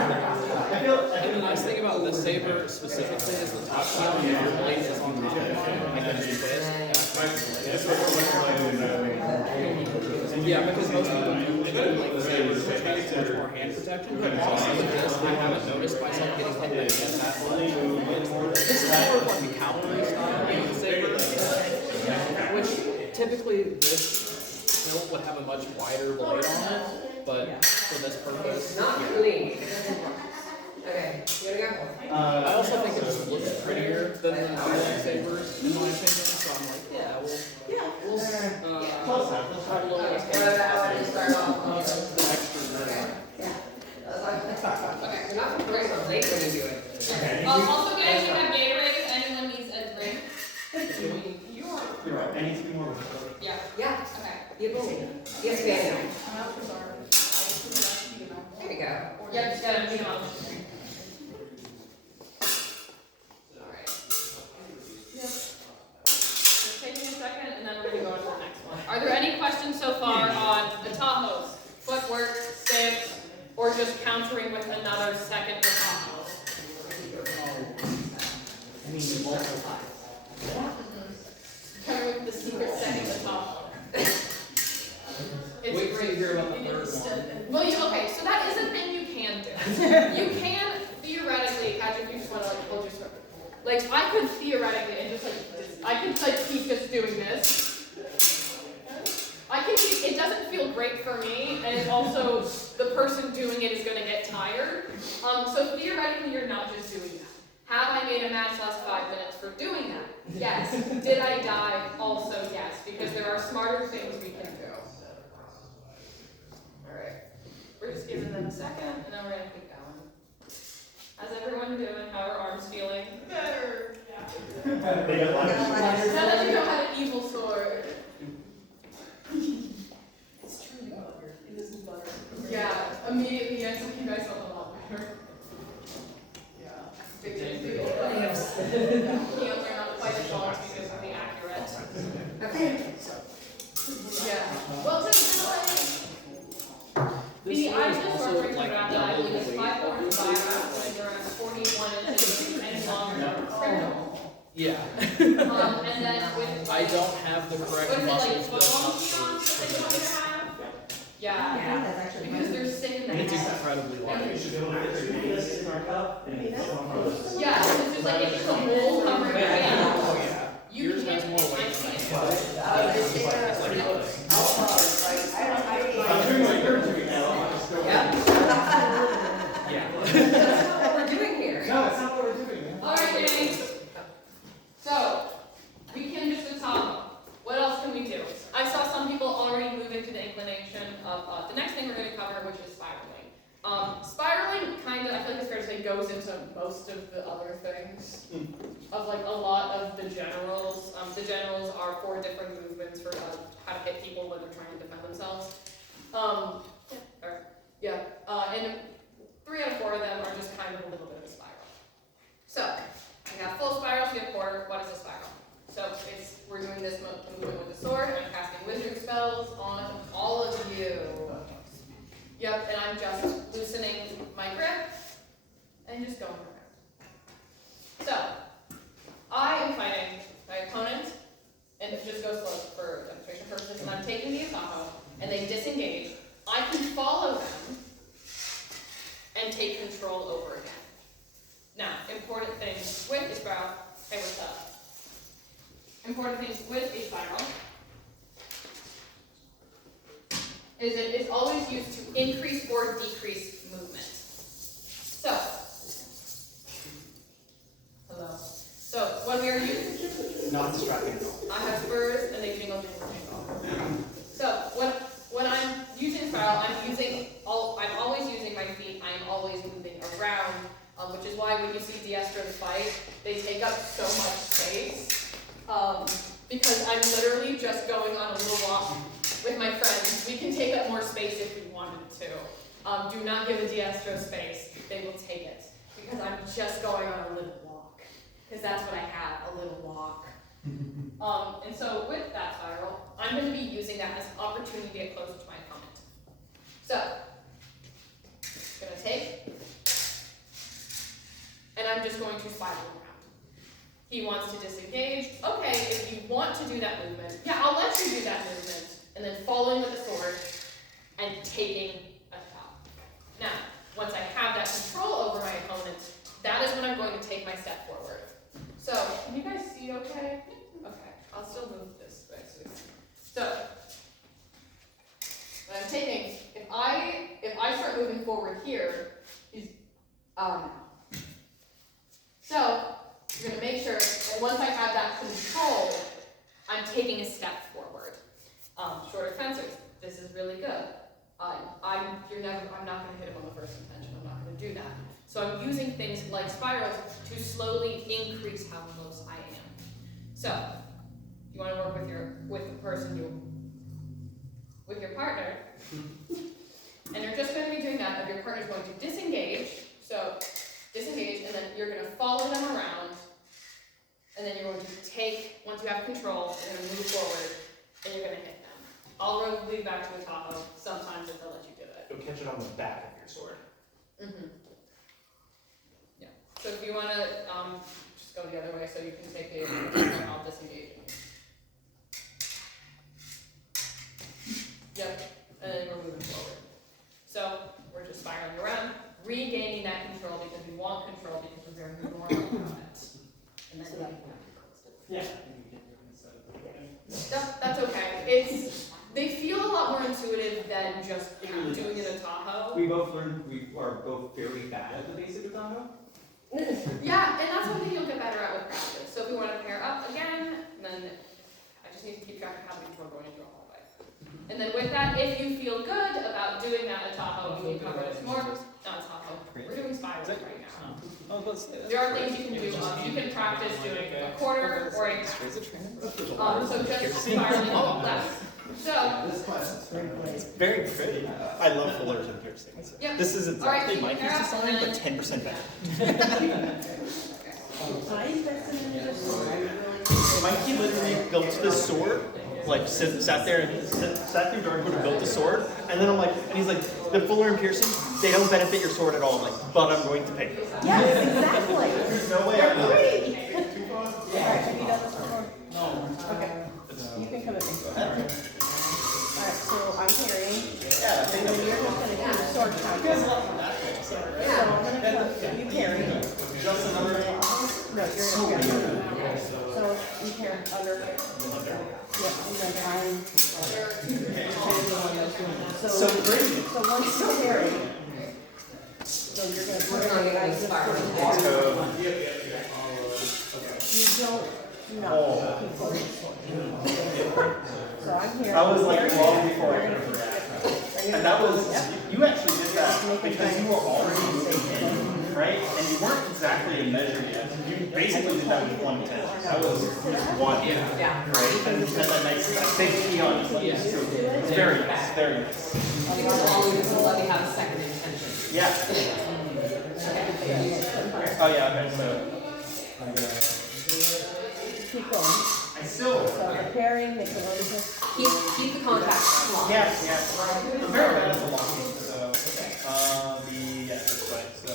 And the nice thing about the saber specifically is the top key on your blade is on top of mine. I can just twist. Yeah, because most people do like sabers, which makes much more hand protection. But also with this, I haven't noticed myself getting hit that way. This is more of like a cavalry style saber, which typically this hilt would have a much wider blade on it, but for this purpose, Okay, you gotta go. I also think it just looks prettier than the dueling sabers, in my opinion. So I'm like, yeah, we'll try to lower this Start off. the extra Okay. Okay, you're not very late when you do it. Also, guys, you have Gatorade if anyone needs a drink. You're right. I need to be more. Yeah. Yeah, Okay. the ability. Yes, Daniel. There you go. Yep, just gotta mute on. Alright. Just taking a second, and then we're gonna go on to the next one. Are there any questions so far on the Tahoes, footwork, sticks, or just countering with another second Tahoe? I mean, multiple. Countering with the secret second Tahoe. It's Wait till great. you hear about the third one. Well, okay, so that is a thing you can do. You can theoretically, Patrick, you just want to like hold your sword. Like I could theoretically and just I could like keep just doing this. I can keep, it doesn't feel great for me, and it's also the person doing it is going to get tired. So theoretically, you're not just doing that. Have I made a match last 5 minutes for doing that? Yes. Did I die? Also yes, because there are smarter things we can do. Alright. We're just giving them a second, and then we're going to keep going. How's everyone doing? How are arms feeling? Better. They got lots of. Now that you know how to evil sword. It's truly butter. It isn't butter. Yeah, immediately yes, you guys felt a lot better. Yeah. Big. Yeah, they're not quite as long because of the accurate. Yeah. Well, typically, This the one is ideal also sword like around that I believe is double 5 weight. or 5, and they're around 41 inches and longer. Yeah. And then with I don't have the correct what is it, like muscles 12 built up pounds that they want you to have? Yeah, Yeah, that's actually. because they're sitting and it's there. incredibly You large. should be able to fit this in our cup and it's on Yeah, it's just like, it's just a bowl covering your hand. Oh yeah. You Yours can has get more weight it, than I mine. can't. I'm doing what you're doing now. Yeah. Yeah. That's not what we're doing here. No, it's not what we're doing, man. Alright, guys. So, we can just the top. What else can we do? I saw some people already move into the inclination of the next thing we're going to cover, which is spiraling. Spiraling kind of, I feel like it's fair to say, goes into most of the other things. Of like a lot of the generals. The generals are 4 different movements for how to hit people when they're trying to defend themselves. And 3 out of 4 of them are just kind of a little bit of a spiral. So, we have full spirals, we have quarter. What is a spiral? So, we're doing this movement with the sword. I'm casting wizard spells on all of you. Yep, and I'm just loosening my grip and just going around. So, I am fighting my opponent, and it just goes slow for demonstration purposes, and I'm taking the Ataho, and they disengage. I can follow them and take control over again. Now, important things with a spiral. Hey, what's up? Important things with a spiral is it is always used to increase or decrease movement. So, hello. So, when we are using, Not distracting at all. I have spurs and they jingle, jingle, jingle. So, when I'm using spiral, I'm always using my feet. I'm always moving around, which is why when you see Destros fight, they take up so much space. Because I'm literally just going on a little walk with my friends. We can take up more space if we wanted to. Do not give a Destro space. They will take it. Because I'm just going on a little walk. Because that's what I have, a little walk. And so with that spiral, I'm going to be using that as an opportunity to get closer to my opponent. So, I'm going to take, and I'm just going to spiral around. He wants to disengage. Okay, if you want to do that movement, yeah, I'll let you do that movement. And then following with the sword and taking a top. Now, once I have that control over my opponent, that is when I'm going to take my step forward. So, can you guys see okay? Okay, I'll still move this way. So, when I'm taking, if I start moving forward here, he's, so, you're going to make sure that once I have that control, I'm taking a step forward. Shorter fencers, this is really good. I'm not going to hit him on the first intention. I'm not going to do that. So I'm using things like spirals to slowly increase how close I am. So you want to work with the person with your partner, and you're just going to be doing that. If your partner's going to disengage, so disengage, and then you're going to follow them around, and then you're going to take, once you have control, you're going to move forward, and you're going to hit them. I'll lead back to the Tahoe sometimes if they'll let you do it. You'll catch it on the back of your sword. Mm-hmm. Yeah. So if you want to just go the other way so you can take it, I'll disengage. Yep. And then we're moving forward. So we're just spiraling around, regaining that control because we want control because we're very normal about it. And then Yeah. that's okay. They feel a lot more intuitive than just doing it in Tahoe. We are both very bad at the basic of Tahoe. Yeah, and that's something you'll get better at with practice. So if we want to pair up again, then I just need to keep track of how many people are going into a hallway. And then with that, if you feel good about doing that at Tahoe, we can cover this more. Not Tahoe. We're doing spirals right now. There are things you can do. You can practice doing a quarter or a half. So just spiraling left. So, It's very pretty. I love fullers and piercings. Yep. This is exactly All right, Mikey's design, but 10% better. Mikey literally built the sword like sat there and sat through Dark Would have built a sword, and then I'm like, and he's like, the fuller and piercing, they don't benefit your sword at all. I'm like, but I'm going to pay. Yes, exactly. There's no way I'm All right, have you done this before? No. Okay, you can come at me. Alright, so I'm carrying, Yeah. and then you're just gonna do sword counter. So I'm gonna come, you carry. Just another. No, you're gonna carry. So you carry under. Yep, and then I'm. So great. So once you carry. So you're gonna put it on your guys' You don't, no. So I'm here. I was like Carry. long before I You're could gonna- forget. Are you And that was, Yep. you actually did that because you were already in, right? And you weren't exactly a measure yet. You basically did that with 110. That was one, Yeah. right? And you had that nice, that big key on it. It's very nice, very nice. I think as long as it's let me have a second intention. Yeah. Oh yeah, okay, so. Keep going. I still. So preparing, make a motion. Keep the contact long. Yeah, yeah. I'm very bad at the locking, so. Yeah, that's right, so.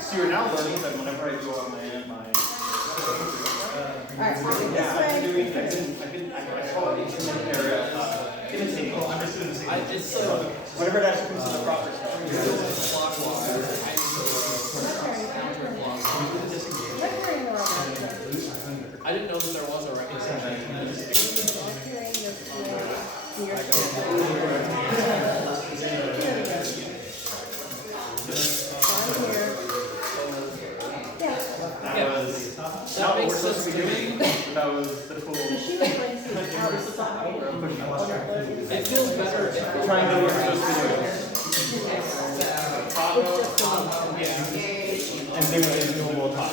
So you're now learning that whenever I go on my Alright, so this yeah, I've been way. doing, I call it imitating. It's whenever it actually comes to the proper stuff. Preparing the wrong way. I didn't know that there was a reconciliation. Preparing this way. You're I'm here. Yeah. That makes sense to me. That was the cool. So she was playing some out of style. It feels better if Trying to work those videos. And doing the normal top.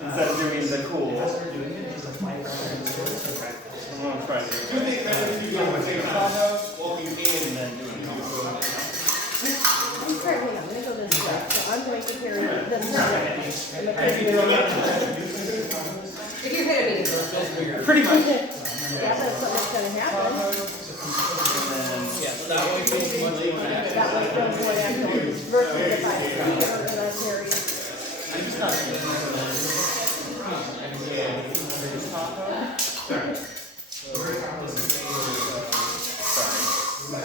Instead of doing the cool. I'm gonna try to do walking in and then doing the I'm sorry, hang on, let me go this way. So I'm going to carry this way. If you're hitting me. Pretty much. Yeah, that's something that's gonna happen. yeah, so that way feels much more natural. That way goes away afterwards. Versus if I carry it and I carry. I'm just not. Sorry.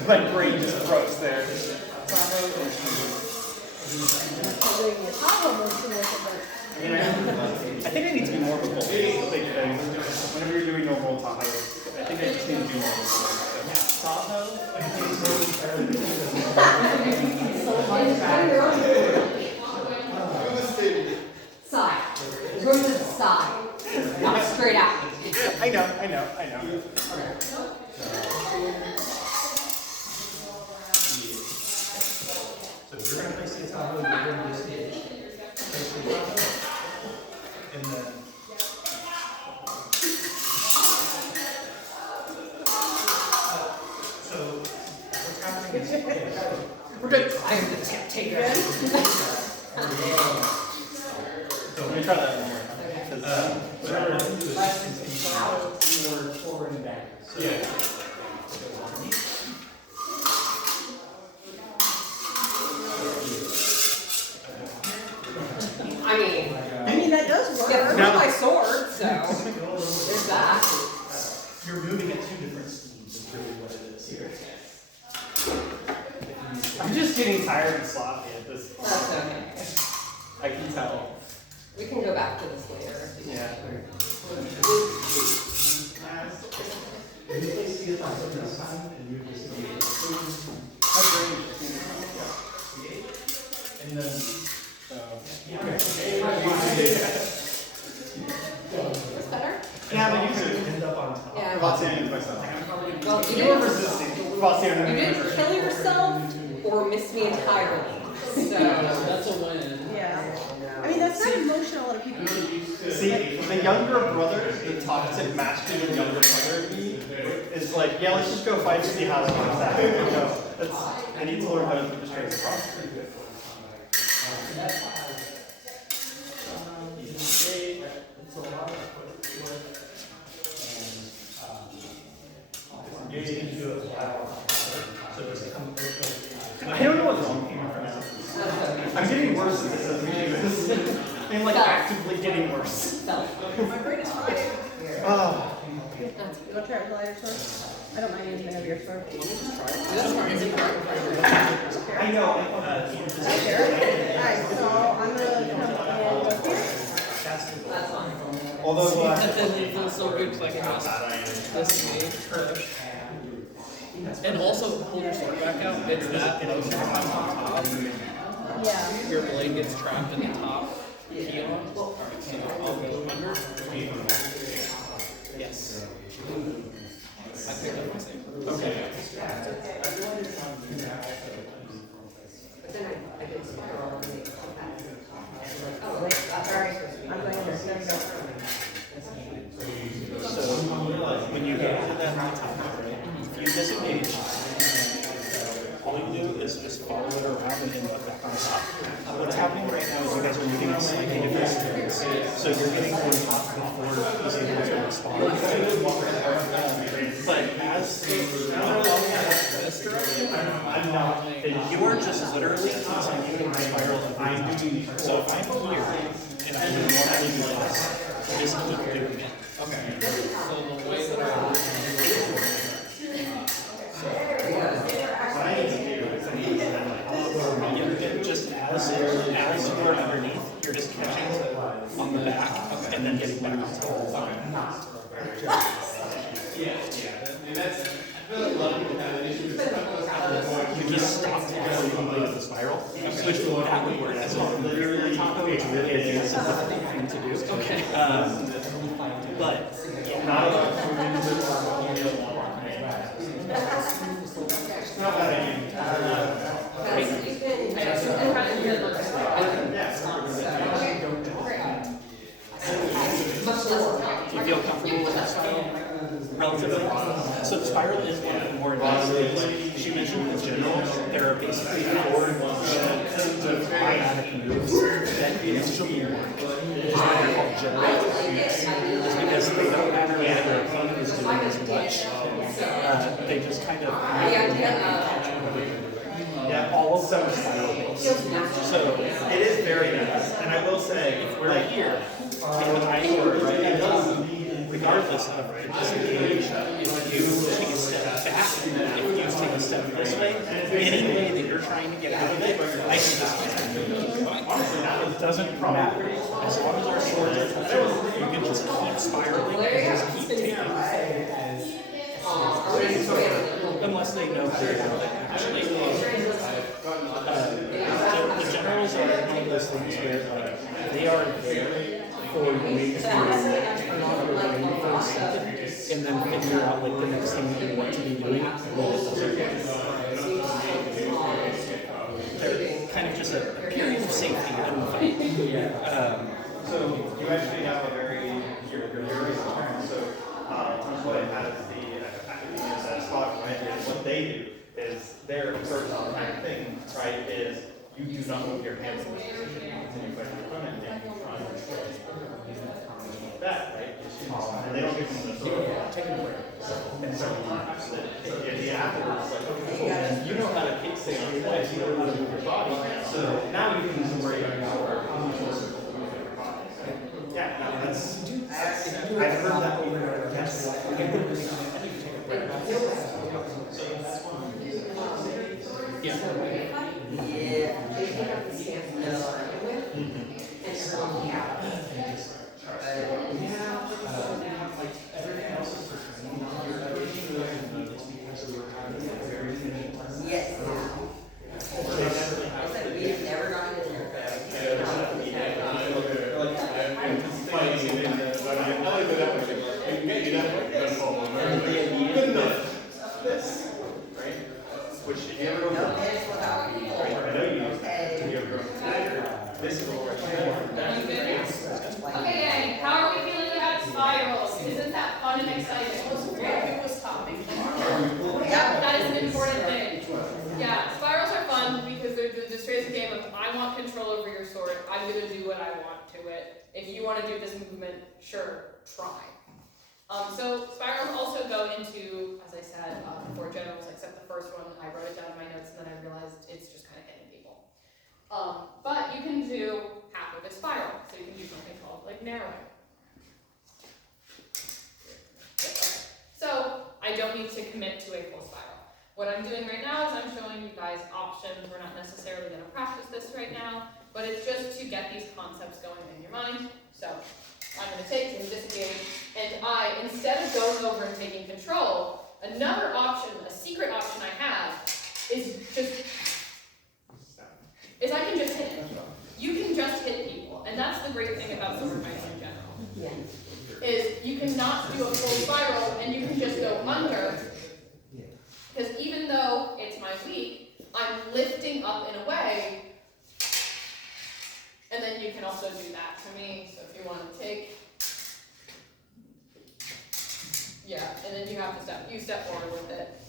My brain just froze there. Doing your Tahoe motion with it, but I think I need to be more of a bull. It's a big thing. Whenever you're doing normal Tahoe, I think I just need to do more of a bull. Tahoe? Side. Go to the side. Not straight out. I know. So you're gonna place the Tahoe, you're gonna do stage. And then. So, what's happening is, We're good. I'm the tip taker. Let me try that one more. whatever I do is forward and back. So, I mean, that does work. yeah, there's my sword, so there's that. You're moving at two different speeds, is really what it is here. I'm just getting tired and sloppy at this point. That's okay. I can tell. We can go back to this later. Yeah. You place the Tahoe this time, and you just and then. That's better? Yeah, but you could End up on top. Yeah. Roxanne is myself. Well, You were resisting. Roxanne. You didn't kill yourself or miss me entirely. So That's a win. Yeah. I mean, that's not emotional other people do. See, the younger brother, the toxic masculine younger brother in me, is like, yeah, let's just go fight and see how it goes out. No, I need to learn how to do this. It's a lot of work. And you need to do it well. So just come. I don't know what's wrong with me right now. I'm getting worse at this. I'm like actively getting worse. My brain is fried. Oh. You want to try a lighter sword? I don't mind using of your sword. I know. Hi, Sarah. Hi, so I'm gonna come and go here. Although, It feels so good because I can just disengage. And also hold your sword back out. It's that most of the time on top. Yeah. Your blade gets trapped in the top heel. Alright, so I'll go under. Yes. I picked up my saber. Okay. But then I did spiral and they come back to the top. Oh, wait, sorry. I'm going under. There we go. so when you get to that top, right, if you disengage, all you do is just follow it around and then look back on top. What's happening right now is you guys are moving at slightly different speeds. So you're getting on top before he's able to respond. But as This direction, I'm not. you are just literally continuing the spiral of movement. So if I'm here and I would normally do this, just keep doing it. Okay. So the way that I What I need to do is I need to just as you are underneath, you're just catching on the back and then getting back on top. Yeah. And that's, I feel like a lot of people have an issue with You just stop before you complete the spiral, which that would work as a literally taco, which really is a difficult thing to do. Okay. But not a lot of not that I mean. Do you feel comfortable with that spiral? Relatively. So the spiral is one of the more advanced things. She mentioned in general, there are basically 4 automatic moves that usually work, which is why they're called general techniques. Is because they don't matter whether their opponent is doing as much. They just kind of all of them are spiral based. So it is very nice. And I will say, if we're here, it does, regardless of the disengage, if you take a step back, if you take a step this way, any way that you're trying to get out of it, I can just continue. Honestly, it doesn't matter. As long as our swords are touching, you can just keep spiraling and just keep taking. Unless they know clear how they actually the generals are one of those things where like they are there for you to turn on your brain for a second and then figure out like the next thing that you want to be doing when it doesn't work. They're kind of just a period of safety in the fight. So you actually have a very, you're very smart. So what I had is the slot, right? And what they do is their first kind of thing, right, is you do not move your hands in this position until you put your opponent and you try and destroy that, right? And they don't give them the sword. And so if the afterwards, like, okay, cool, you know how to kick stay on your legs, you know how to move your body, so now you can worry about your sword. Yeah, no, that's, I've heard that before. Yes. That is an important thing. Yeah, spirals are fun because they're the Destreza game of I want control over want to it. If you want to do this movement, sure, try. So spirals also go into, as I said, 4 generals, except the first one, I wrote it down in my notes and then I realized it's just kind of hitting people. But you can do half of a spiral, so you can do something called like narrowing. So I don't need to commit to a full spiral. What I'm doing right now is I'm showing you guys options. We're not necessarily going to practice this right now, but it's just to get these concepts going in your mind. So I'm going to take and disengage, and instead of going over and taking control, another option, a secret option I have, is I can just hit it. You can just hit people, and that's the great thing about sword fighting in general. Is you cannot do a full spiral, and you can just go under, because even though it's my weak, I'm lifting up in a way, and then you can also do that to me. So if you want to take, yeah, and then you have to step forward with it.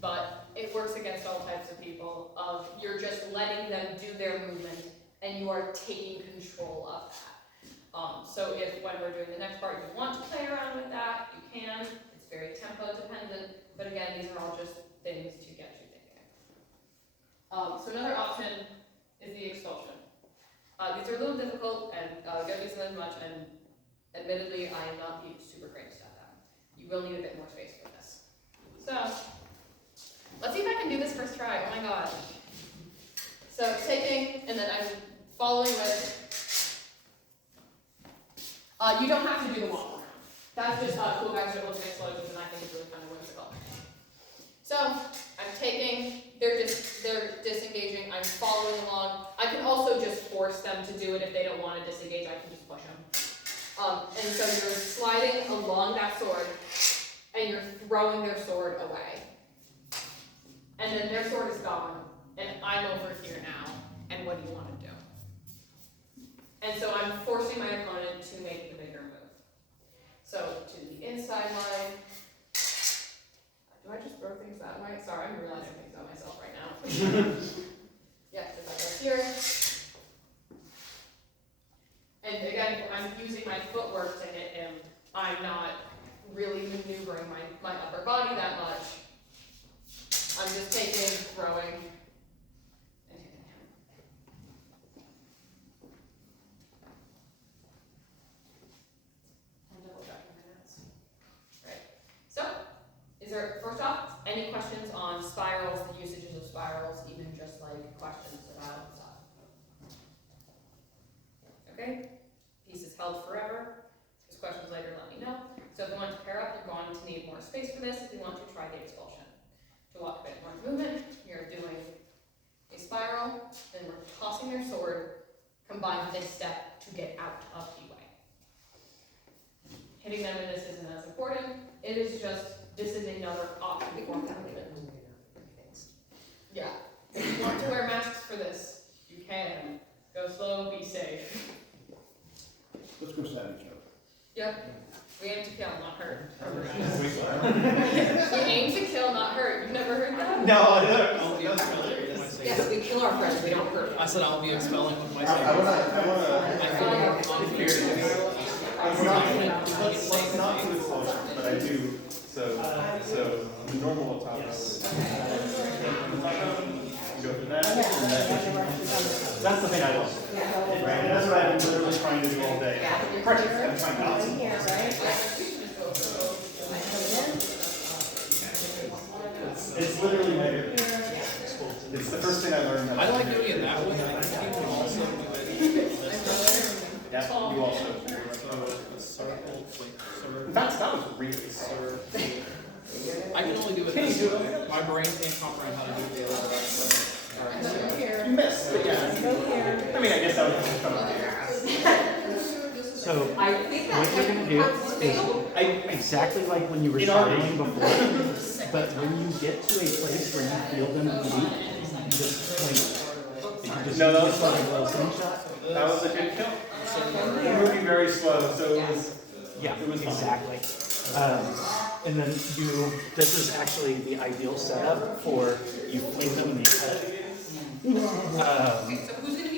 But it works against all types of people. You're just letting them do their movement, and you are taking control of that. So if when we're doing the next part, you want to play around with that, you can. It's very tempo dependent, but again, these are all just things to get you thinking. So another option is the expulsion. These are a little difficult, and don't use them as much, and admittedly, I am not the super greatest at them. You will need a bit more space for this. So, let's see if I can do this first try. Oh my god. So, taking, and then I'm following with, you don't have to do the walk around. That's just cool guys that look at explosions, and I think it's really kind of whimsical. So, I'm taking, they're disengaging, I'm following along. I can also just force them to do it if they don't want to disengage, I can just push them. And so you're sliding along that sword, and you're throwing their sword away. And then their sword is gone, and I'm over here now, and what do you want to do? And so I'm forcing my opponent to make the bigger move. So to the inside line. Do I just throw things that way? Sorry, I'm realizing things about myself right now. Yeah, if I go here. And again, I'm using my footwork to hit him. I'm not really maneuvering my upper body that much. I'm just taking, throwing, and hitting him. I'm double checking my notes. Right. So, is there, first off, any questions on spirals, the usages of spirals, even just like questions about stuff? Okay. Piece is held forever. If there's questions later, let me know. So if you want to pair up, you're going to need more space for this. If you want to try the expulsion. To walk a bit more movement, you're doing a spiral, then we're tossing their sword, combined with a step to get out of the way. Hitting them in this isn't as important. It is just, this is another option for movement. Yeah. If you want to wear masks for this, you can. Go slow, be safe. Let's go stab each other. Yep. We aim to kill, not hurt. We aim to kill, not hurt. You've never heard that? No, I'll be expelling with myself. Yes, we kill our friends, we don't hurt them. I said I'll be expelling with myself. I wanna. Let's not do explosion, but I do. So the normal top go for that, and that's the thing I love. Right? And that's what I've been literally trying to do all day. Practically, I'm trying not to. Here, right? It's literally my favorite. It's the first thing I learned. I like doing it that way. I think you can also do it this way. Yeah, you also. So, circle, circle. That was really hard. I can only do it this way. My brain can't comprehend how to do it the other way. Go here. You missed, but yeah. Go here. I mean, I guess that was just fun. So, I think what that's you're gonna do constitutional. is exactly like when you were In our starting before, but when you get to a place where you feel them weak, you just point. You just No, that was use like fun. a little slingshot. That was a good kill. You're moving very slow, so it was. Yeah, It was fun. exactly. And then this is actually the ideal setup for you fling them in the head. Okay, so who's gonna be